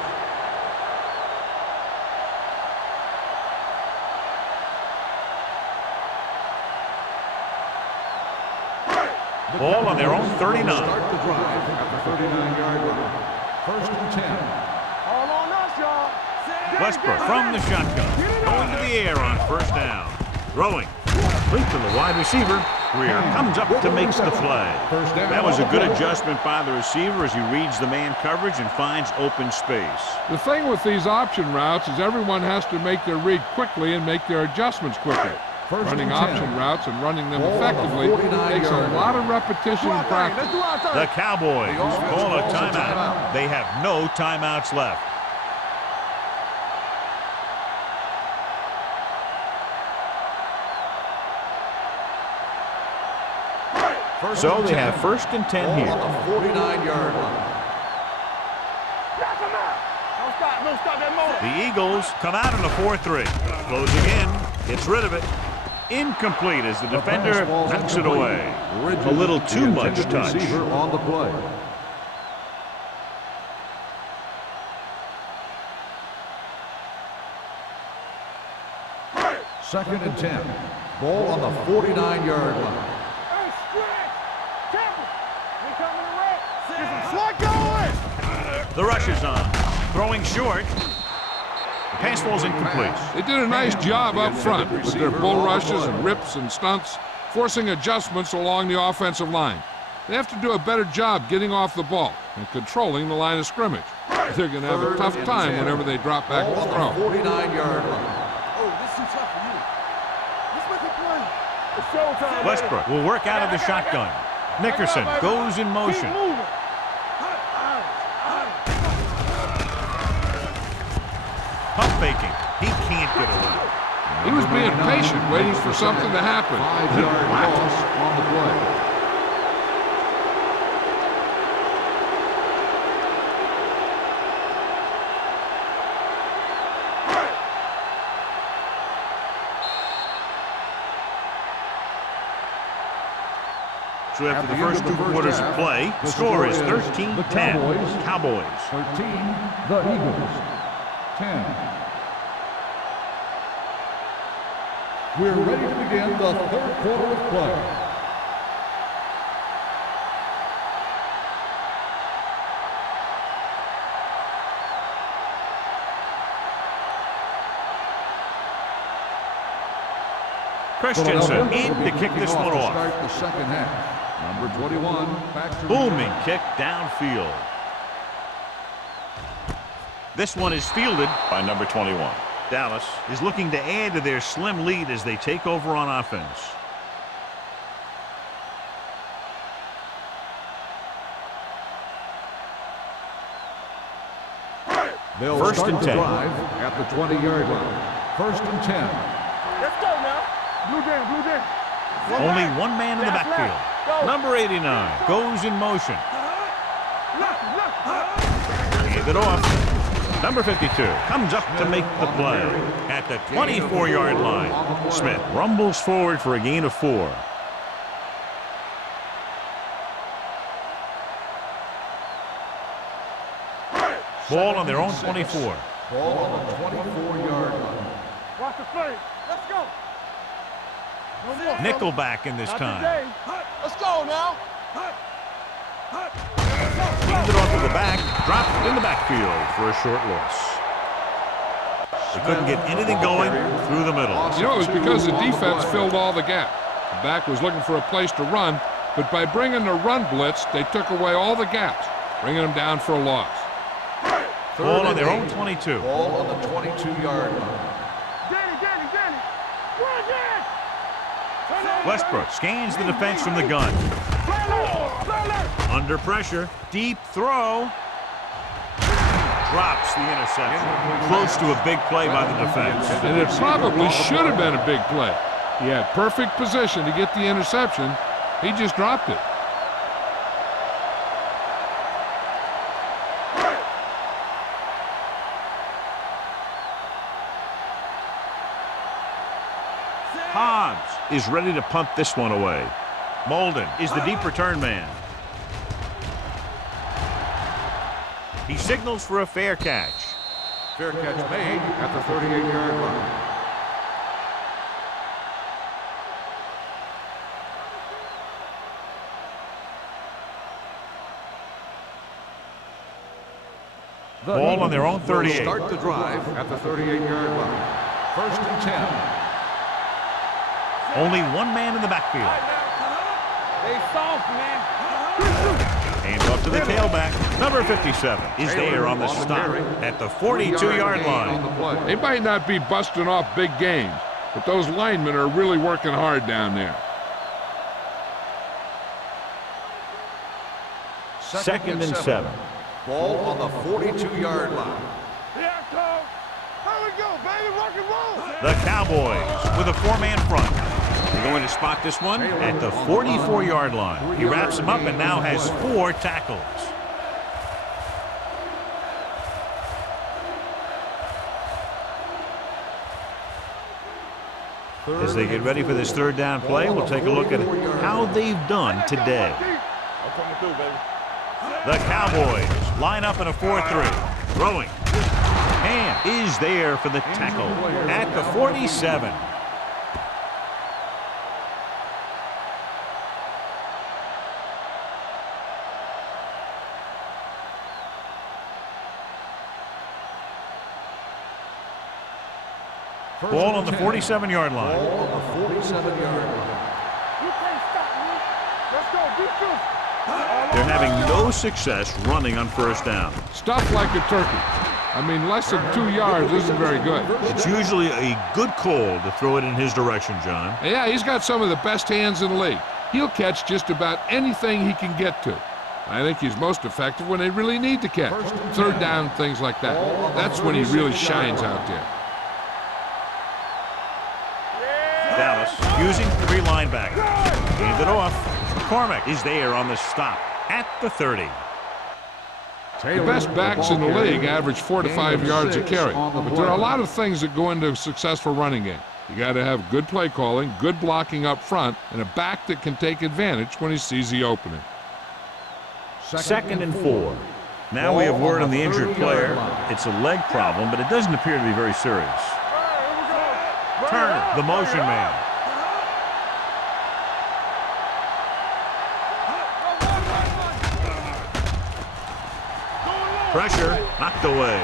Ball on their own 39. Start the drive at the 39-yard line. 1st and 10. All on us, y'all. Westbrook from the shotgun. Going to the air on 1st down. Throwing. Complete to the wide receiver. Greer comes up to make the play. That was a good adjustment by the receiver as he reads the man coverage and finds open space. The thing with these option routes is everyone has to make their read quickly and make their adjustments quickly. Running option routes and running them effectively takes a lot of repetition and practice. The Cowboys call a timeout. They have no timeouts left. So they have 1st and 10 here. On the 49-yard line. Don't stop that motor. The Eagles come out in a 4-3. Close again. Gets rid of it. Incomplete as the defender knocks it away. A little too much touch. Receiver on the play. Second and 10. Ball on the 49-yard line. Hey, stretch. Careful. We coming to wreck. Get some slug going. The rush is on. Throwing short. The pass ball's incomplete. They did a nice job up front with their bull rushes and rips and stunts, forcing adjustments along the offensive line. They have to do a better job getting off the ball and controlling the line of scrimmage. They're going to have a tough time whenever they drop back to throw. 49-yard line. Oh, this is tough for you. Let's make a play. It's showtime. Westbrook will work out of the shotgun. Nickerson goes in motion. Keep moving. Pump faking. He can't get away. He was being patient, waiting for something to happen. 5-yard loss on the play. So after the first 2 quarters of play, the score is 13-10. Cowboys. 13, the Eagles. 10. We're ready to begin the 3rd quarter of play. Christensen in to kick this one off. Start the second half. Number 21, Baxter. Booming kick downfield. This one is fielded by number 21. Dallas is looking to add to their slim lead as they take over on offense. They'll 1st start and the 10. drive at the 20-yard line. 1st and 10. Let's go now. Blue jam, blue jam. Only one man in the backfield. Number 89 goes in motion. Hand it off. Number 52 comes up to make the play at the 24-yard line. Smith rumbles forward for a gain of 4. Ball on their own 24. Ball on the 24-yard line. Watch the fake. Let's go. Nickelback in this time. Let's go now. Cleans it off to the back, dropped in the backfield for a short loss. They couldn't get anything going through the middle. You know, it was because the defense filled all the gap. The back was looking for a place to run, but by bringing the run blitz, they took away all the gaps, bringing them down for a loss. Ball on their own 22. Ball on the 22-yard line. Danny. Run, Dan. Westbrook scans the defense from the gun. Under pressure, deep throw. Drops the interception. Close to a big play by the defense. And it probably should have been a big play. He had perfect position to get the interception. He just dropped it. Hobbs is ready to punt this one away. Molden is the deep return man. He signals for a fair catch. Fair catch made at the 38-yard line. Ball on their own 38. Start the drive at the 38-yard line. 1st and 10. Only one man in the backfield. They soft, man. Hands off to the tailback. Number 57 is there on the stop at the 42-yard line. They might not be busting off big games, but those linemen are really working hard down there. 2nd and 7. Ball on the 42-yard line. Here I come. Here we go, baby. Rock and roll. The Cowboys with a 4-man front. They're going to spot this one at the 44-yard line. He wraps him up and now has 4 tackles. As they get ready for this 3rd down play, we'll take a look at how they've done today. I'm coming through, baby. The Cowboys line up in a 4-3. Throwing. And is there for the tackle at the 47. Ball on the 47-yard line. Ball on the 47-yard line. You can't stop me. Let's go. Defense. They're having no success running on 1st down. Stuff like a turkey. I mean, less than 2 yards isn't very good. It's usually a good call to throw it in his direction, John. Yeah, he's got some of the best hands in the league. He'll catch just about anything he can get to. I think he's most effective when they really need to catch. 3rd down, things like that. That's when he really shines out there. Dallas using 3 linebackers. Hand it off. McCormick is there on the stop at the 30. The best backs in the league average 4 to 5 yards a carry. But there are a lot of things that go into a successful running game. You got to have good play calling, good blocking up front, and a back that can take advantage when he sees the opening. 2nd and 4. Now we have word on the injured player. It's a leg problem, but it doesn't appear to be very serious. Turner, the motion man. Pressure knocked away.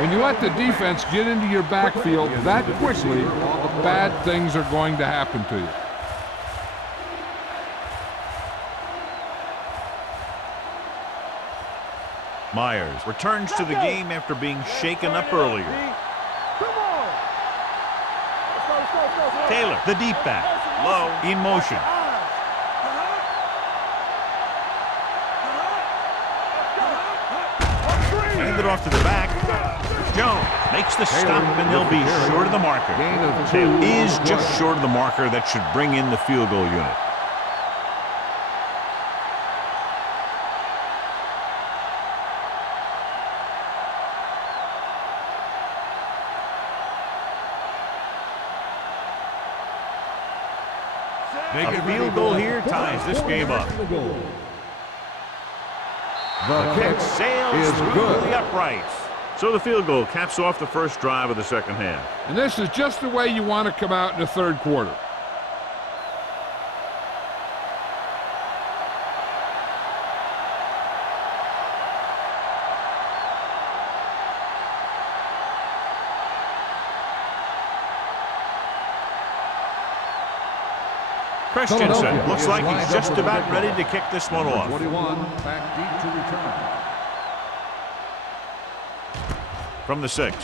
When you let the defense get into your backfield that quickly, bad things are going to happen to you. Myers returns to the game after being shaken up earlier. Come on. Let's go. Taylor, the deep back, low, in motion. Hand it off to the back. Jones makes the stop, and they'll be short of the marker. Taylor is just short of the marker that should bring in the field goal unit. A field goal here ties this game up. The kick Sails through the uprights. So the field goal caps off the first drive of the 2nd half. And this is just the way you want to come out in the 3rd quarter. Christensen looks like he's just about ready to kick this one off. 21 back deep to return. From the 6.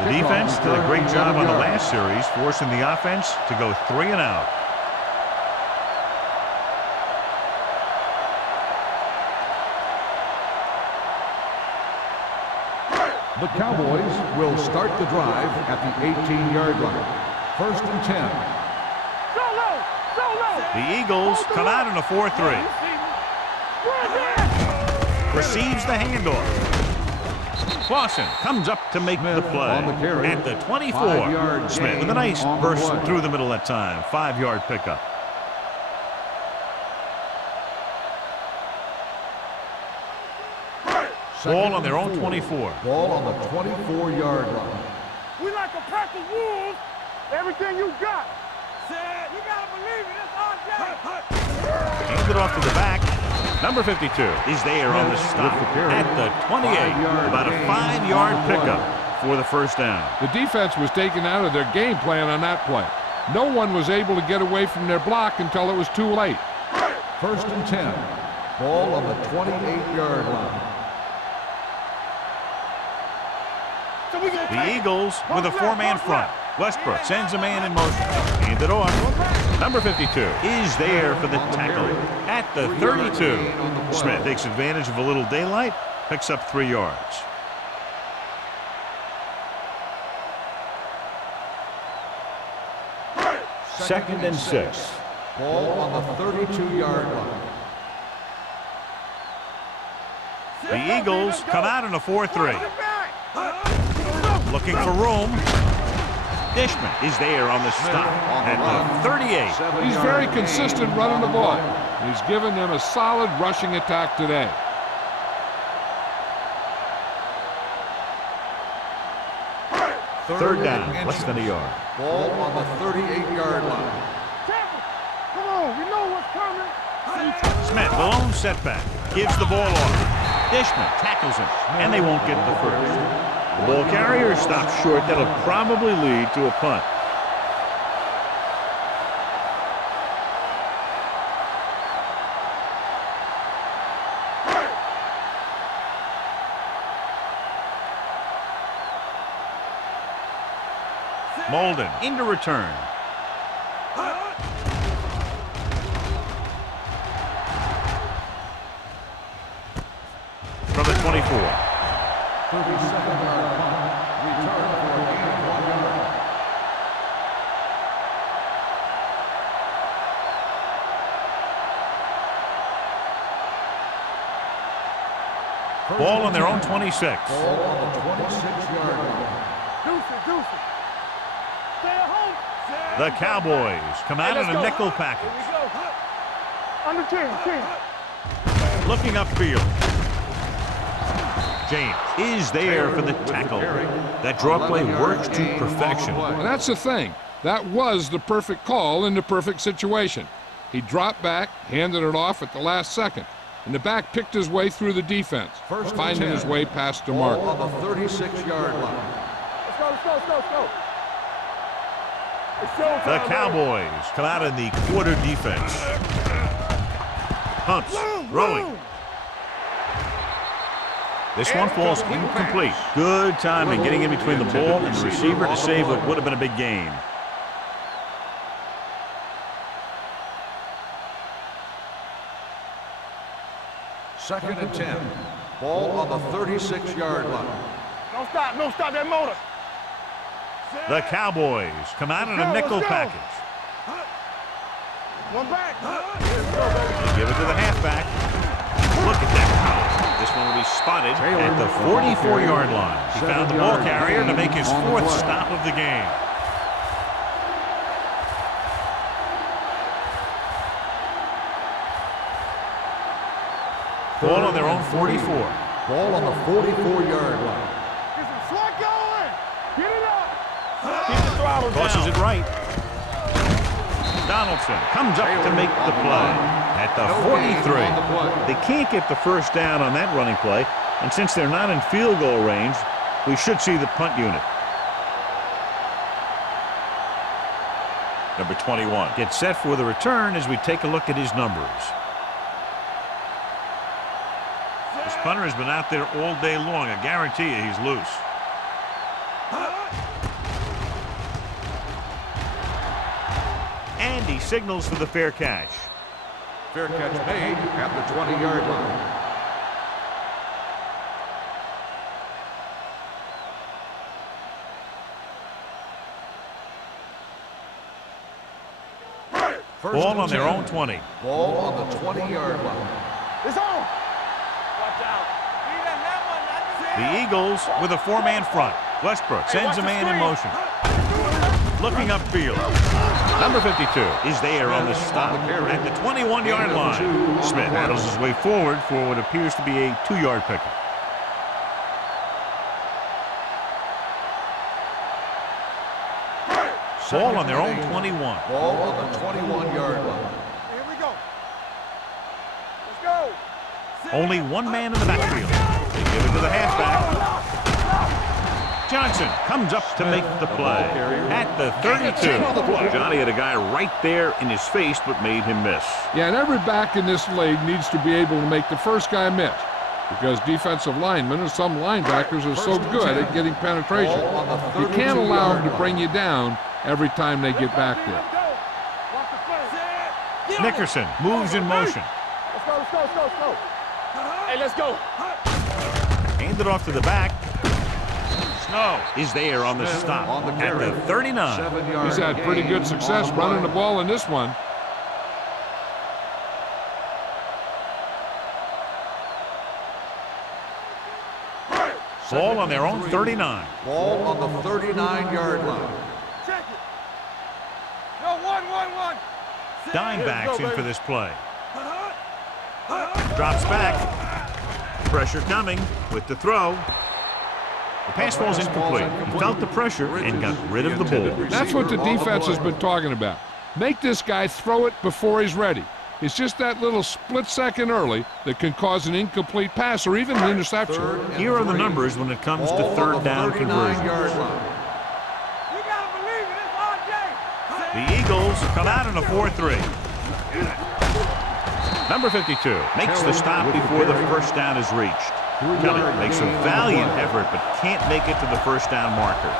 The defense did a great job on the last series, forcing the offense to go 3 and out. The Cowboys will start the drive at the 18-yard line. 1st and 10. The Eagles come out in a 4-3. Receives the handoff. Clausen comes up to make the play at the 24. Smith with a nice burst through the middle that time. 5-yard pickup. Ball on their own 24. Ball on the 24-yard line. We like a pack of wolves. Everything you got. You gotta believe it. It's our game. Hand it off to the back. Number 52 is there on the stop at the 28. About a 5-yard pickup for the first down. The defense was taken out of their game plan on that play. No one was able to get away from their block until it was too late. 1st and 10. Ball on the 28-yard line. The Eagles with a 4-man front. Westbrook sends a man in motion. Hand it off. Number 52 is there for the tackle at the 32. Smith takes advantage of a little daylight, picks up 3 yards. Second and 6. Ball on the 32-yard line. The Eagles come out in a 4-3. Looking for room. Dishman is there on the stop at the 38. He's very consistent running the ball. He's given them a solid rushing attack today. Third down, less than a yard. Ball on the 38-yard line. Come on, we know what's coming. Smith, the lone setback, gives the ball off. Dishman tackles him, and they won't get the first. The ball carrier stops short. That'll probably lead to a punt. Molden into return. From the 24. 37-yard punt. Return for a gain of 1 yard. Ball on their own 26. Ball on the 26-yard line. Deuce. Stay at home. The Cowboys come out in a nickel package. Under 10. Looking upfield. James is there for the tackle. That draw play works to perfection. And that's the thing. That was the perfect call in the perfect situation. He dropped back, handed it off at the last second, and the back picked his way through the defense, finding his way past the mark. Ball on the 36-yard line. Let's go. The Cowboys come out in the quarter defense. Hunts, throwing. This one falls incomplete. Good timing getting in between the ball and the receiver to save what would have been a big gain. Second and 10. Ball on the 36-yard line. Don't stop that motor. The Cowboys come out in a nickel package. One back. They give it to the halfback. Look at that power. This one will be spotted at the 44-yard line. He found the ball carrier to make his 4th stop of the game. Ball on their own 44. Ball on the 44-yard line. Get some slack going. Get it up. Keep the throttle down. Tosses it right. Donaldson comes up to make the play at the 43. They can't get the first down on that running play, and since they're not in field goal range, we should see the punt unit. Number 21 gets set for the return as we take a look at his numbers. This punter has been out there all day long. I guarantee you he's loose. And he signals for the fair catch. Fair catch made at the 20-yard line. Ball on their own 20. Ball on the 20-yard line. It's on. Watch out. The Eagles with a four-man front. Westbrook sends a man in motion. Looking upfield. Number 52 is there on the stop at the 21-yard line. Smith battles his way forward for what appears to be a 2-yard pickup. Ball on their own 21. Ball on the 21-yard line. Here we go. Let's go. Only one man in the backfield. They give it to the halfback. Johnson comes up to make the play at the 32. Johnny had a guy right there in his face but made him miss. Yeah, and every back in this league needs to be able to make the first guy miss, because defensive linemen and some linebackers are so good at getting penetration. You can't allow them to bring you down every time they get back there. Nickerson moves in motion. Let's go, let's go, let's go, let's go. Hey, let's go. Hand it off to the back. Snow is there on the stop at the 39. He's had pretty good success running the ball in this one. Ball on their own 39. Ball on the 39-yard line. Check it. No, one. Dime backs in for this play. Drops back. Pressure coming with the throw. The pass falls incomplete. He felt the pressure and got rid of the ball. That's what the defense has been talking about. Make this guy throw it before he's ready. It's just that little split second early that can cause an incomplete pass or even an interception. Here are the numbers when it comes to third down conversions. The Eagles come out in a 4-3. Number 52 makes the stop before the first down is reached. Kelly makes a valiant effort but can't make it to the first down marker.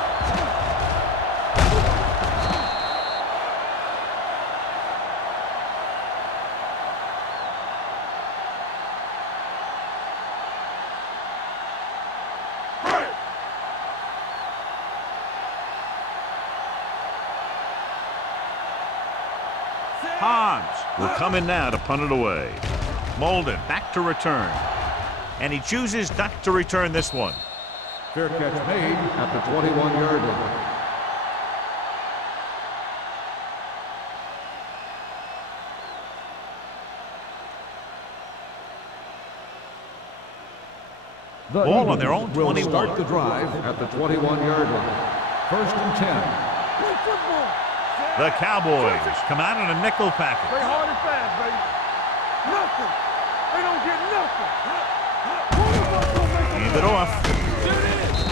Hobbs will come in now to punt it away. Molden back to return. And he chooses not to return this one. Fair catch made at the 21-yard line. Ball on their own 21. Will start the drive at the 21-yard line. First and 10. The Cowboys come out in a nickel package. Play hard and fast, baby. Nothing. They don't get nothing. Hand it off.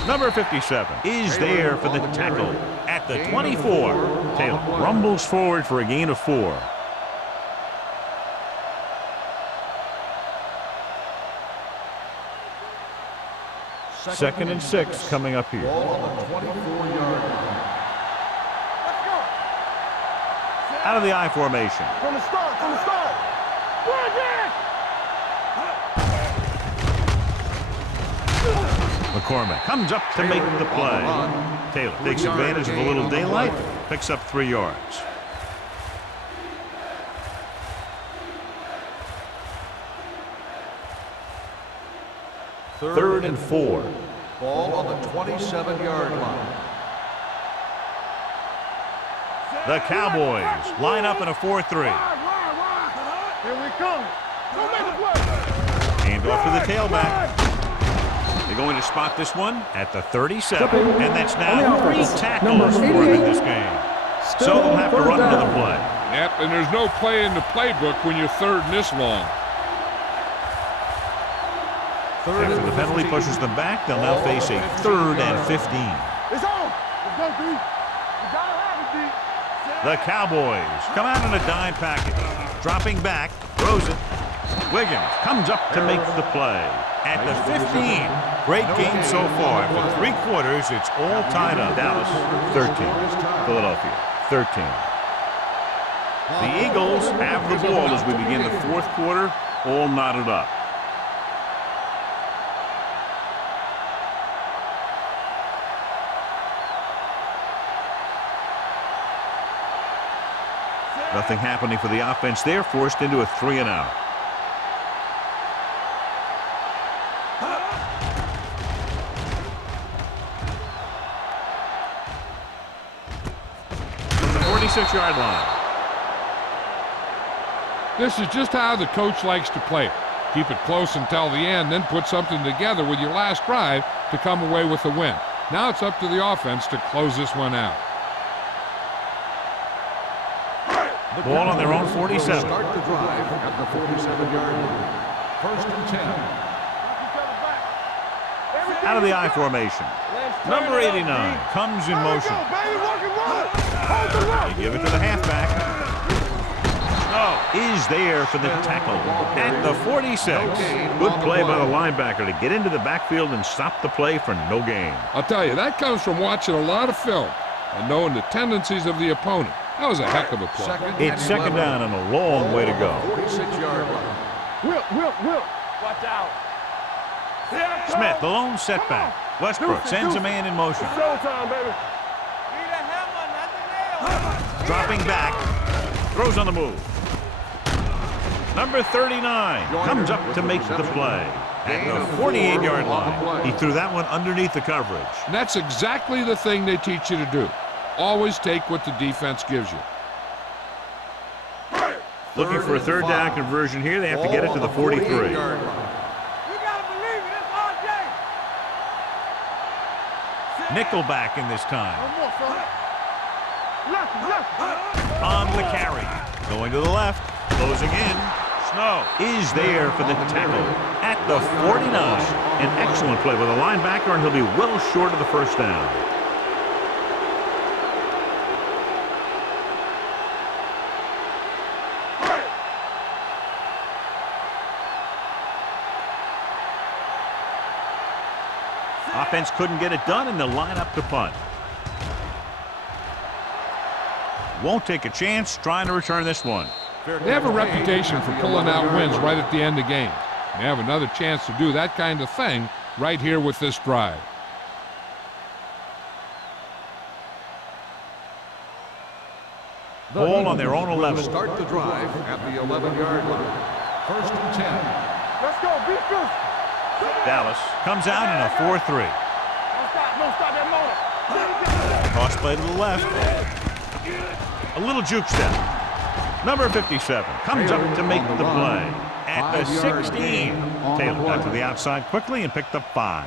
Number 57 is there for the tackle at the 24. Taylor rumbles forward for a gain of 4. Second and 6 coming up here. Ball on the 24-yard line. Out of the I formation. From the start. McCormick comes up to make the play. Taylor takes advantage of a little daylight, picks up 3 yards. Third and 4. Ball on the 27-yard line. The Cowboys line up in a 4-3. Here we come. Don't make a play. Hand off to the tailback. They're going to spot this one at the 37. And that's now 3 tackles for him in this game. So they'll have to run another play. Yep, and there's no play in the playbook when you're third and this long. After the penalty pushes them back, they'll now face a 3rd and 15. It's on. Let's go, D. You gotta have it, D. The Cowboys come out in a dime package. Dropping back, throws it. Wiggins comes up to make the play At the 15. Great game so far. For 3 quarters, it's all tied up. Dallas 13. Philadelphia 13. The Eagles have the ball as we begin the 4th quarter, all knotted up. Nothing happening for the offense there, forced into a 3-and-out. From the 46-yard line. This is just how the coach likes to play it. Keep it close until the end, then put something together with your last drive to come away with the win. Now it's up to the offense to close this one out. Ball on their own 47. Start the drive at the 47-yard line. 1st and 10. Out of the I formation. Number 89 comes in motion. They give it to the halfback. Is there for the tackle at the 46. Good play by the linebacker to get into the backfield and stop the play for no gain. I'll tell you, that comes from watching a lot of film and knowing the tendencies of the opponent. That was a heck of a play. It's 2nd down and a long way to go. 46-yard line. Will. Watch out. Smith, the lone setback. Westbrook sends a man in motion. Showtime, baby. Dropping back. Throws on the move. Number 39 comes up to make the play. At the 48-yard line, he threw that one underneath the coverage. And that's exactly the thing they teach you to do. Always take what the defense gives you. Looking for a 3rd down conversion here. They have to get it to the 43. Nickelback in this time. On the carry. Going to the left. Closing in. Snow is there for the tackle at the 49. An excellent play with a linebacker, and he'll be well short of the 1st down. Offense couldn't get it done, and they'll line up to punt. Won't take a chance trying to return this one. They have a reputation for pulling out wins right at the end of games. They have another chance to do that kind of thing right here with this drive. Ball on their own 11. Start the drive at the 11-yard line. 1st and 10. Let's go, beat this. Dallas comes out in a 4-3. Don't stop that motor. Toss play to the left. A little juke step. Number 57 comes up to make the play. At the 16. Taylor got to the outside quickly and picked up 5.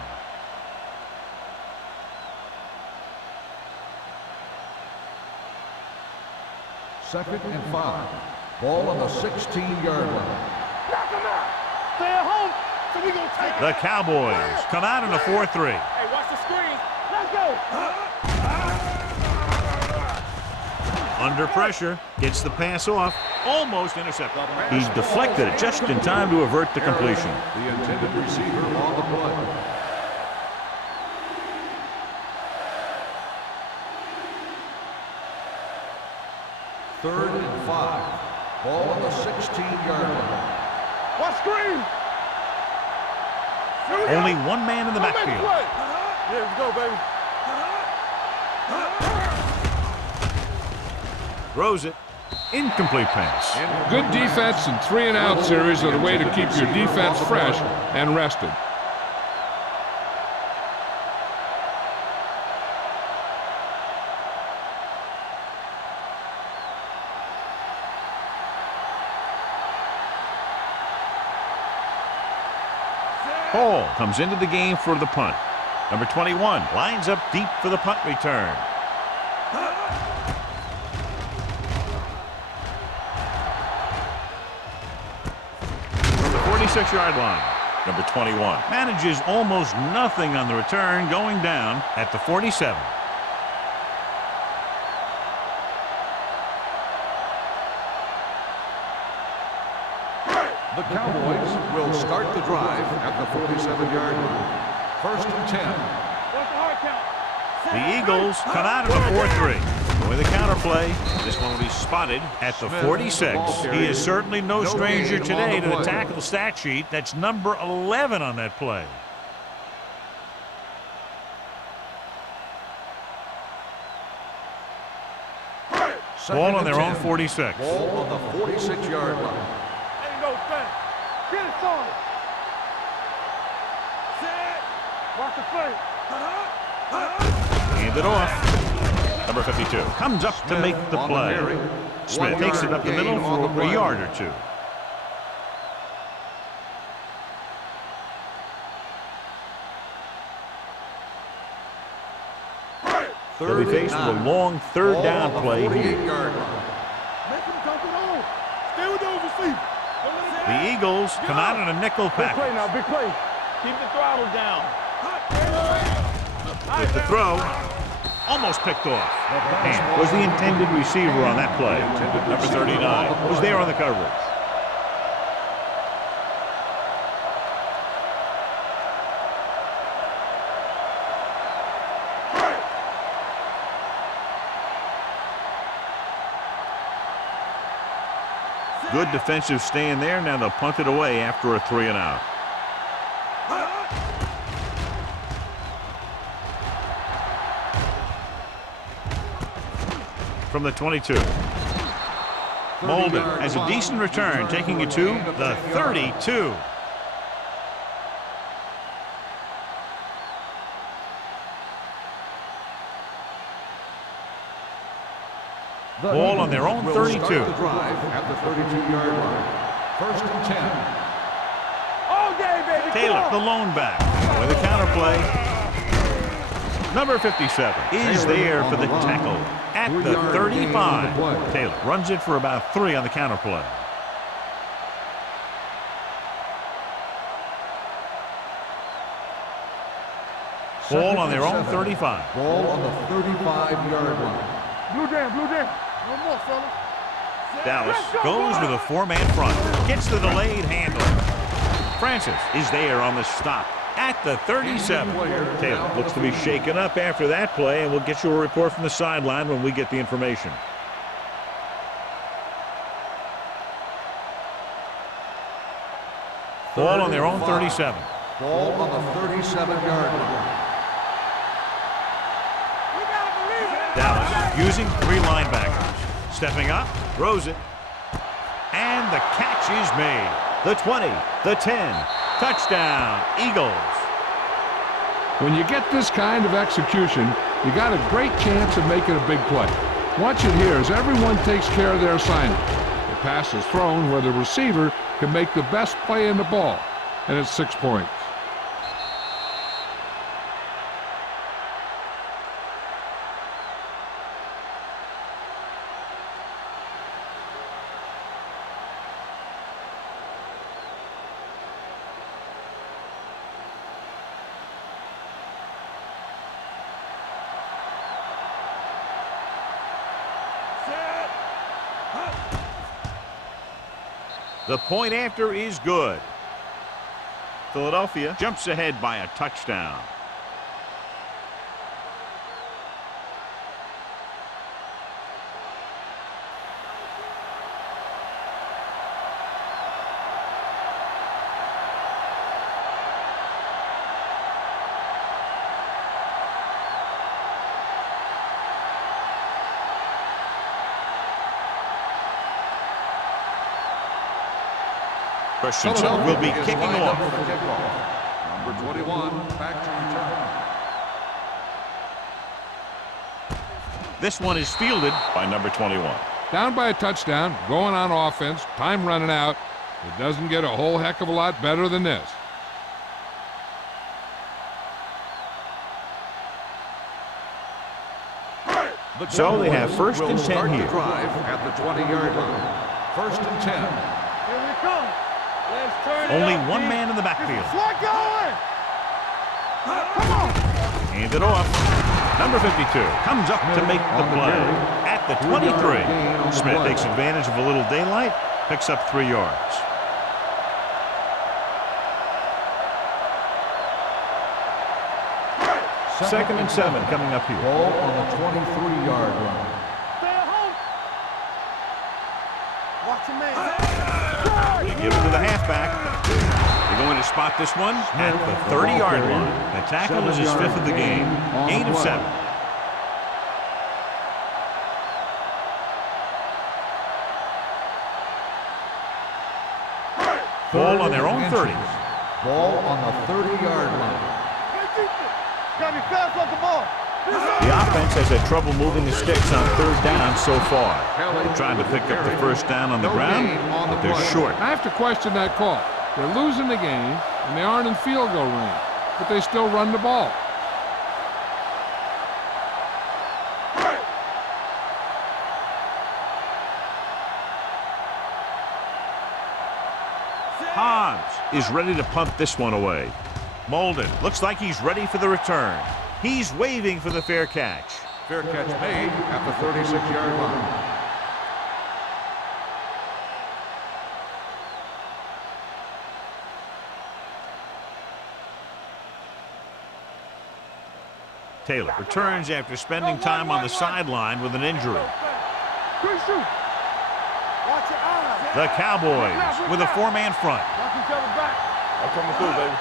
Second and 5. Ball on the 16-yard line. Stay at home, so we gonna take it. The Cowboys come out in a 4-3. Hey, watch the screen. Let's go. Under pressure, gets the pass off, almost intercepted. He's deflected it just in time to avert the completion. The intended receiver on the play. Third and 5. Ball on the 16-yard line. What screen? Only one man in the backfield. Yeah, let's go, baby. Throws it. Incomplete pass. Good defense and 3-and-out series are the way to keep your defense fresh and rested. Hall comes into the game for the punt. Number 21 lines up deep for the punt return. From the 46-yard line, number 21 manages almost nothing on the return, going down at the 47. The Cowboys will start the drive at the 47-yard line. First and 10. What's the hard count? The Eagles come out in a 4-3. With a counterplay, this one will be spotted at the 46. He is certainly no stranger today to the tackle stat sheet. That's number 11 on that play. Ball on their own 46. Ball on the 46-yard line. There you go, Fred. Get it started. Set. Watch the play. Hand it off. Number 52 comes up to make the play. Smith takes it up the middle for a yard or two. They'll be faced with a long third down play here. Make him dump it on. Stay with those receivers. The Eagles come out in a nickel Big play package. now, big play. Keep the throttle down. With the throw, almost picked off. And was the intended receiver on that play. Number 39 was there on the coverage. Good defensive stand there. Now they'll punt it away after a 3-and-out. From the 22. Molden has a decent return, taking it to the 32. Ball on their own 32. The drive at the 32-yard line. First and 10. All game, baby. Taylor, the lone back, with a counterplay. Number 57 is there for the tackle at the 35. Taylor runs it for about 3 on the counterplay. Ball on their own 35. Ball on the 35-yard line. Blue jam, blue jam. No more, fellas. Dallas goes with a 4-man front. Gets the delayed handle. Francis is there on the stop at the 37. Taylor looks to be shaken up after that play, and we'll get you a report from the sideline when we get the information. Ball on their own 37. Ball on the 37-yard line. Dallas using 3 linebackers. Stepping up, throws it. And the catch is made. The 20, the 10. Touchdown, Eagles. When you get this kind of execution, you got a great chance of making a big play. Watch it here as everyone takes care of their assignment. The pass is thrown where the receiver can make the best play in the ball, and it's 6 points. The point after is good. Philadelphia jumps ahead by a touchdown. Christensen will be kicking off. Number 21, back to return. This one is fielded by number 21. Down by a touchdown, going on offense, time running out. It doesn't get a whole heck of a lot better than this. So they have first and 10 here. Drive at the 20-yard line. First and 10. Here we come. Let's turn Only it up, one D. man in the backfield. Slide going. Come on. Hand it off. Number 52 comes up to make the play at the 23. Smith takes advantage of a little daylight, picks up 3 yards. Second and 7 coming up here. Ball on the 23-yard line. Stay at home. Watch your man. They give it to the halfback. They're going to spot this one at the 30-yard line. The tackle is his 5th of the game. Gain of 7. Ball on their own 30. Ball on the 30-yard line. Gotta be fast off the ball. The offense has had trouble moving the sticks on 3rd down so far. They're trying to pick up the first down on the ground, but they're short. I have to question that call. They're losing the game, and they aren't in field goal range, but they still run the ball. Hobbs is ready to punt this one away. Molden looks like he's ready for the return. He's waving for the fair catch. Fair catch made at the 36-yard line. Taylor returns after spending time on the sideline with an injury. Good shoot. Watch your eyes. The Cowboys with a 4-man front. Watch each other back. I'm coming through, baby.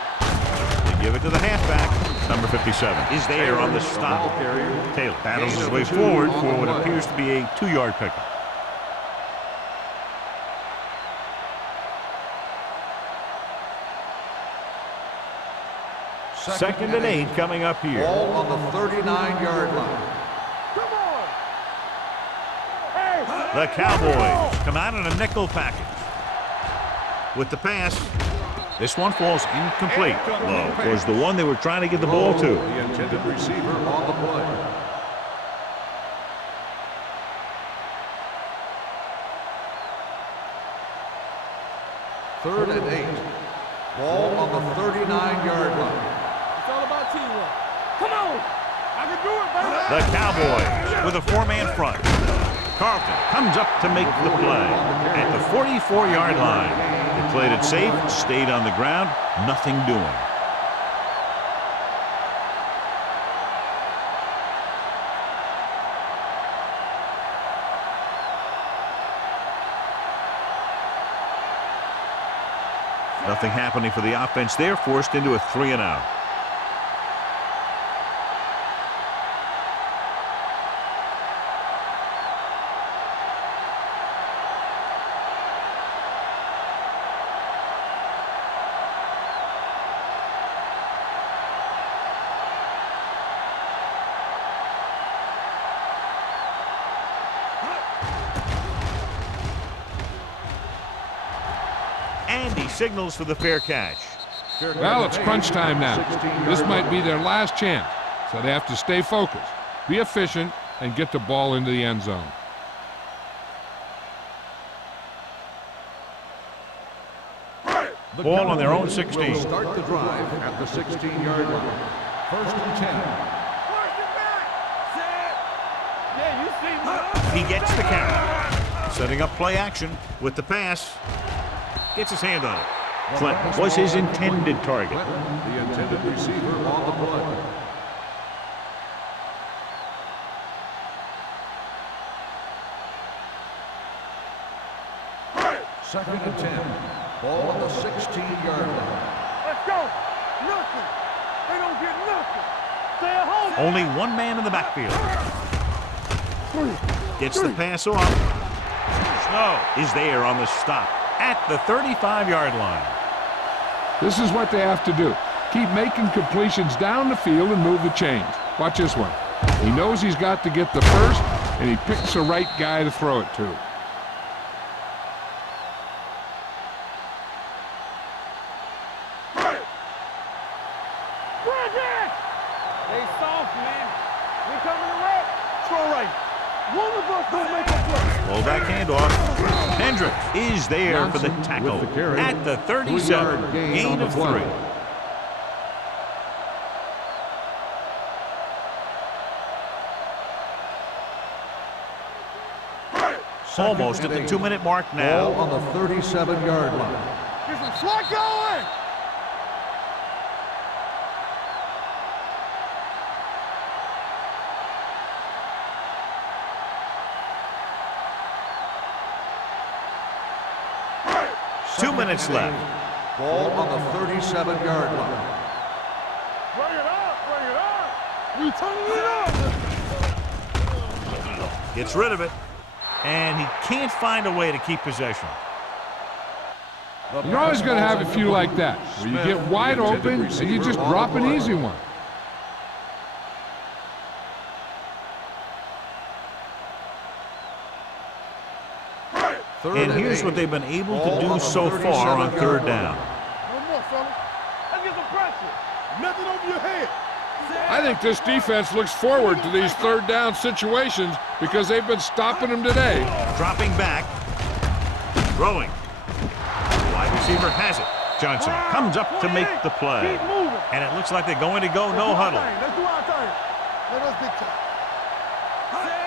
They give it to the halfback. Number 57 is there on the stop. Taylor battles his way forward for what appears to be a 2-yard pickup. Second and 8 coming up here. Ball on the 39-yard line. Come on. Hey. The Cowboys come out in a nickel package. With the pass, this one falls incomplete. Low was the one they were trying to get the ball to. The intended receiver on the play. Third and 8. Ball on the 39-yard line. It's all about teamwork. Come on. I can do it, baby. The Cowboys with a 4-man front. Carlton comes up to make the play at the 44-yard line. They played it safe, stayed on the ground, nothing doing. Nothing happening for the offense there, forced into a 3-and-out. And he signals for the fair catch. Well, it's crunch time now. This might be their last chance, so they have to stay focused, be efficient, and get the ball into the end zone. Ball on their own 16. Will start the drive at the 16-yard line. First and 10. Yeah, you see me. He gets the count. Setting up play action with the pass. Gets his hand on it. Clinton was his intended target. The intended receiver on the play. Second and 10. Ball on the 16-yard line. Let's go. Nothing. They don't get nothing. Stay at home. Only one man in the backfield. Gets the pass off. Snow is there on the stop at the 35-yard line. This is what they have to do. Keep making completions down the field and move the chains. Watch this one. He knows he's got to get the first, and he picks the right guy to throw it to. They soft, man. We coming to wreck. Throw right. One of us don't make a play. Full back handoff. Hendrick is there for the tackle at the 37. Gain of 3. Almost at the 2-minute mark now. Ball on the 37-yard line. Get some slack going. 2 minutes left. Ball on the 37-yard line. Bring it up, bring it up. We turning it up. Gets rid of it. And he can't find a way to keep possession. You're always going to have a few like that, where you get wide open and you just drop an easy one. And here's what they've been able to do so far on third down. No more, fellas. Let's get some pressure. Nothing over your head. I think this defense looks forward to these third down situations because they've been stopping them today. Dropping back. Throwing. Wide receiver has it. Johnson comes up to make the play. Keep moving. And it looks like they're going to go no huddle. Let's do our thing. Let us dictate.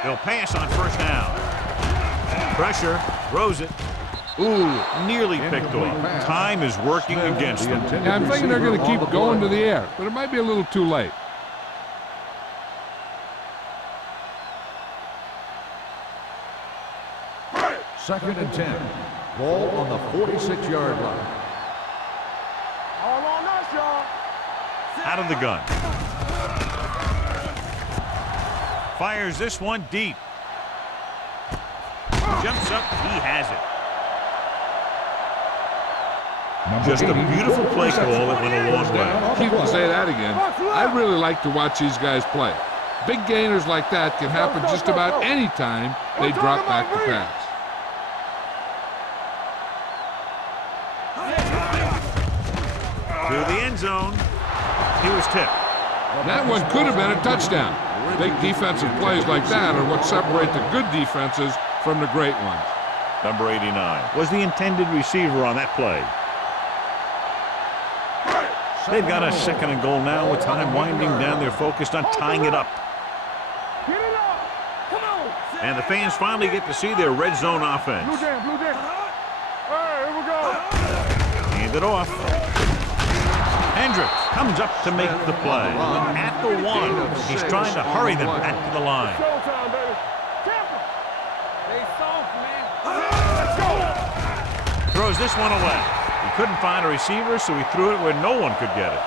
They'll pass on first down. Pressure. Throws it. Ooh, nearly picked off. Time is working against them. Yeah, I'm thinking they're going to keep going to the air, but it might be a little too late. Second and 10. Ball on the 46-yard line. All on us, y'all. Out of the gun. Fires this one deep. Jumps up. He has it. Just a beautiful play call that went a long way. Keith will say that again. I really like to watch these guys play. Big gainers like that can happen just about any time they drop back to pass. To the end zone. He was tipped. That one could have been a touchdown. Big defensive plays like that are what separate the good defenses from the great ones. Number 89 was the intended receiver on that play. They've got a second and goal now with time winding down. They're focused on tying it up. Get it up. Come on. And the fans finally get to see their red zone offense. Blue jam, blue jam. All right, here we go. Hand it off. Hendricks comes up to make the play. At the 1, he's trying to hurry them back to the line. Showtime, baby. Tampa. Stay soft, man. Let's go. Throws this one away. He couldn't find a receiver, so he threw it where no one could get it.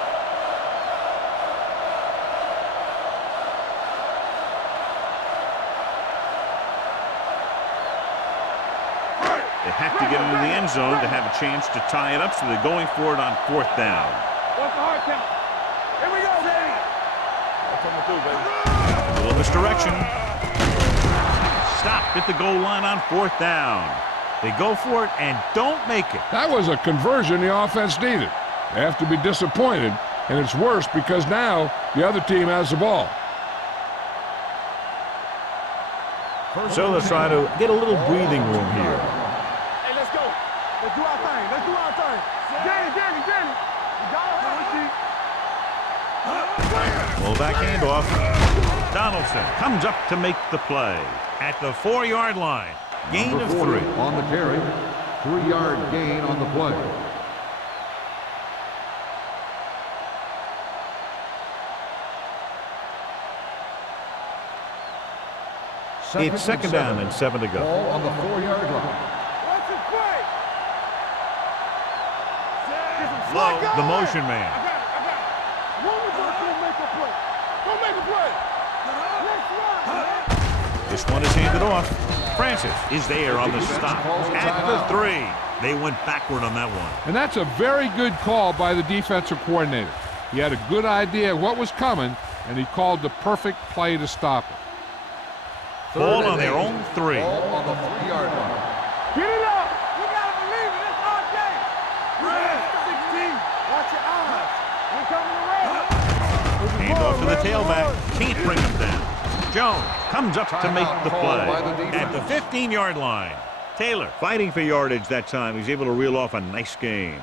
They have to get into the end zone to have a chance to tie it up, so they're going for it on fourth down. What's the hard count? Here we go, baby. That's coming through, baby. A little misdirection. Stopped at the goal line on fourth down. They go for it and don't make it. That was a conversion the offense needed. They have to be disappointed, and it's worse because now the other team has the ball. So they'll try to get a little breathing room here. Hey, let's go. Let's do our thing. Let's do our thing. Danny. You got it. Full back handoff. Donaldson comes up to make the play at the 4-yard line. Gain of 3. On the carry. 3-yard gain on the play. It's second down and 7 to go. Ball on the 4-yard line. What's the play? Low, the motion man. I got it. One was going to make a play. Go make a play. Let's run. This one is handed off. Francis is there on the stop. At the 3. They went backward on that one. And that's a very good call by the defensive coordinator. He had a good idea of what was coming, and he called the perfect play to stop it. Ball on their own 3. Ball on the 3-yard line. Get it up. You got to believe it. It's our game. Red 16. Watch your eyes. We're coming around. Hand off to the tailback. Can't bring him down. Jones comes up to make the play at the 15-yard line. Taylor fighting for yardage that time. He's able to reel off a nice gain.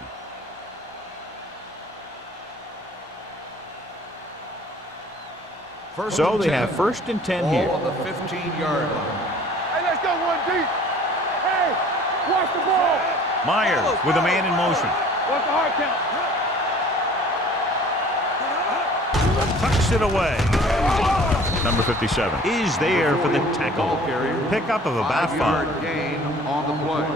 So they have first and 10 here. Ball on the 15-yard line. Hey, let's go one deep. Hey, watch the ball. Myers with a man in motion. What's the hard count? Tucks it away. Number 57 is there for the tackle. Pickup of about 5. 5-yard gain on the play.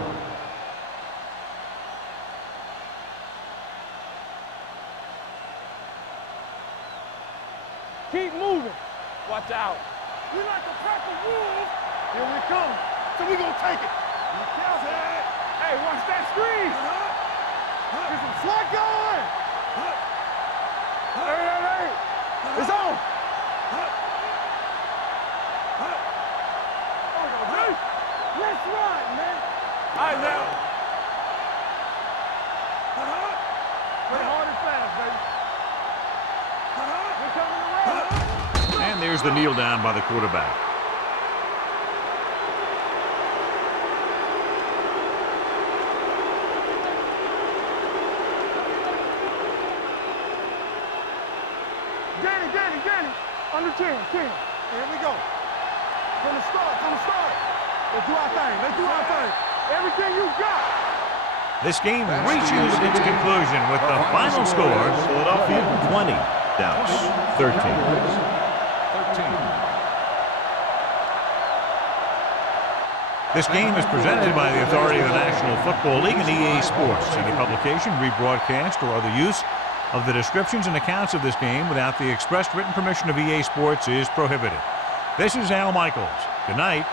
Keep moving. Watch out. We like to crack the rules. Here we come. So we gonna take it. Hey, watch that screen. Get some swat going. Hey. It's on. Let's ride, man. All right, now. Play hard and fast, baby. We're coming around. And there's the kneel down by the quarterback. Danny. Under 10. Here we go. From the start. Let's do our thing. Everything you got. This game reaches its conclusion with the final score, Philadelphia 20, Dallas 13. This game is presented by the authority of the National Football League and EA Sports. Any publication, rebroadcast, or other use of the descriptions and accounts of this game without the expressed written permission of EA Sports is prohibited. This is Al Michaels. Good night.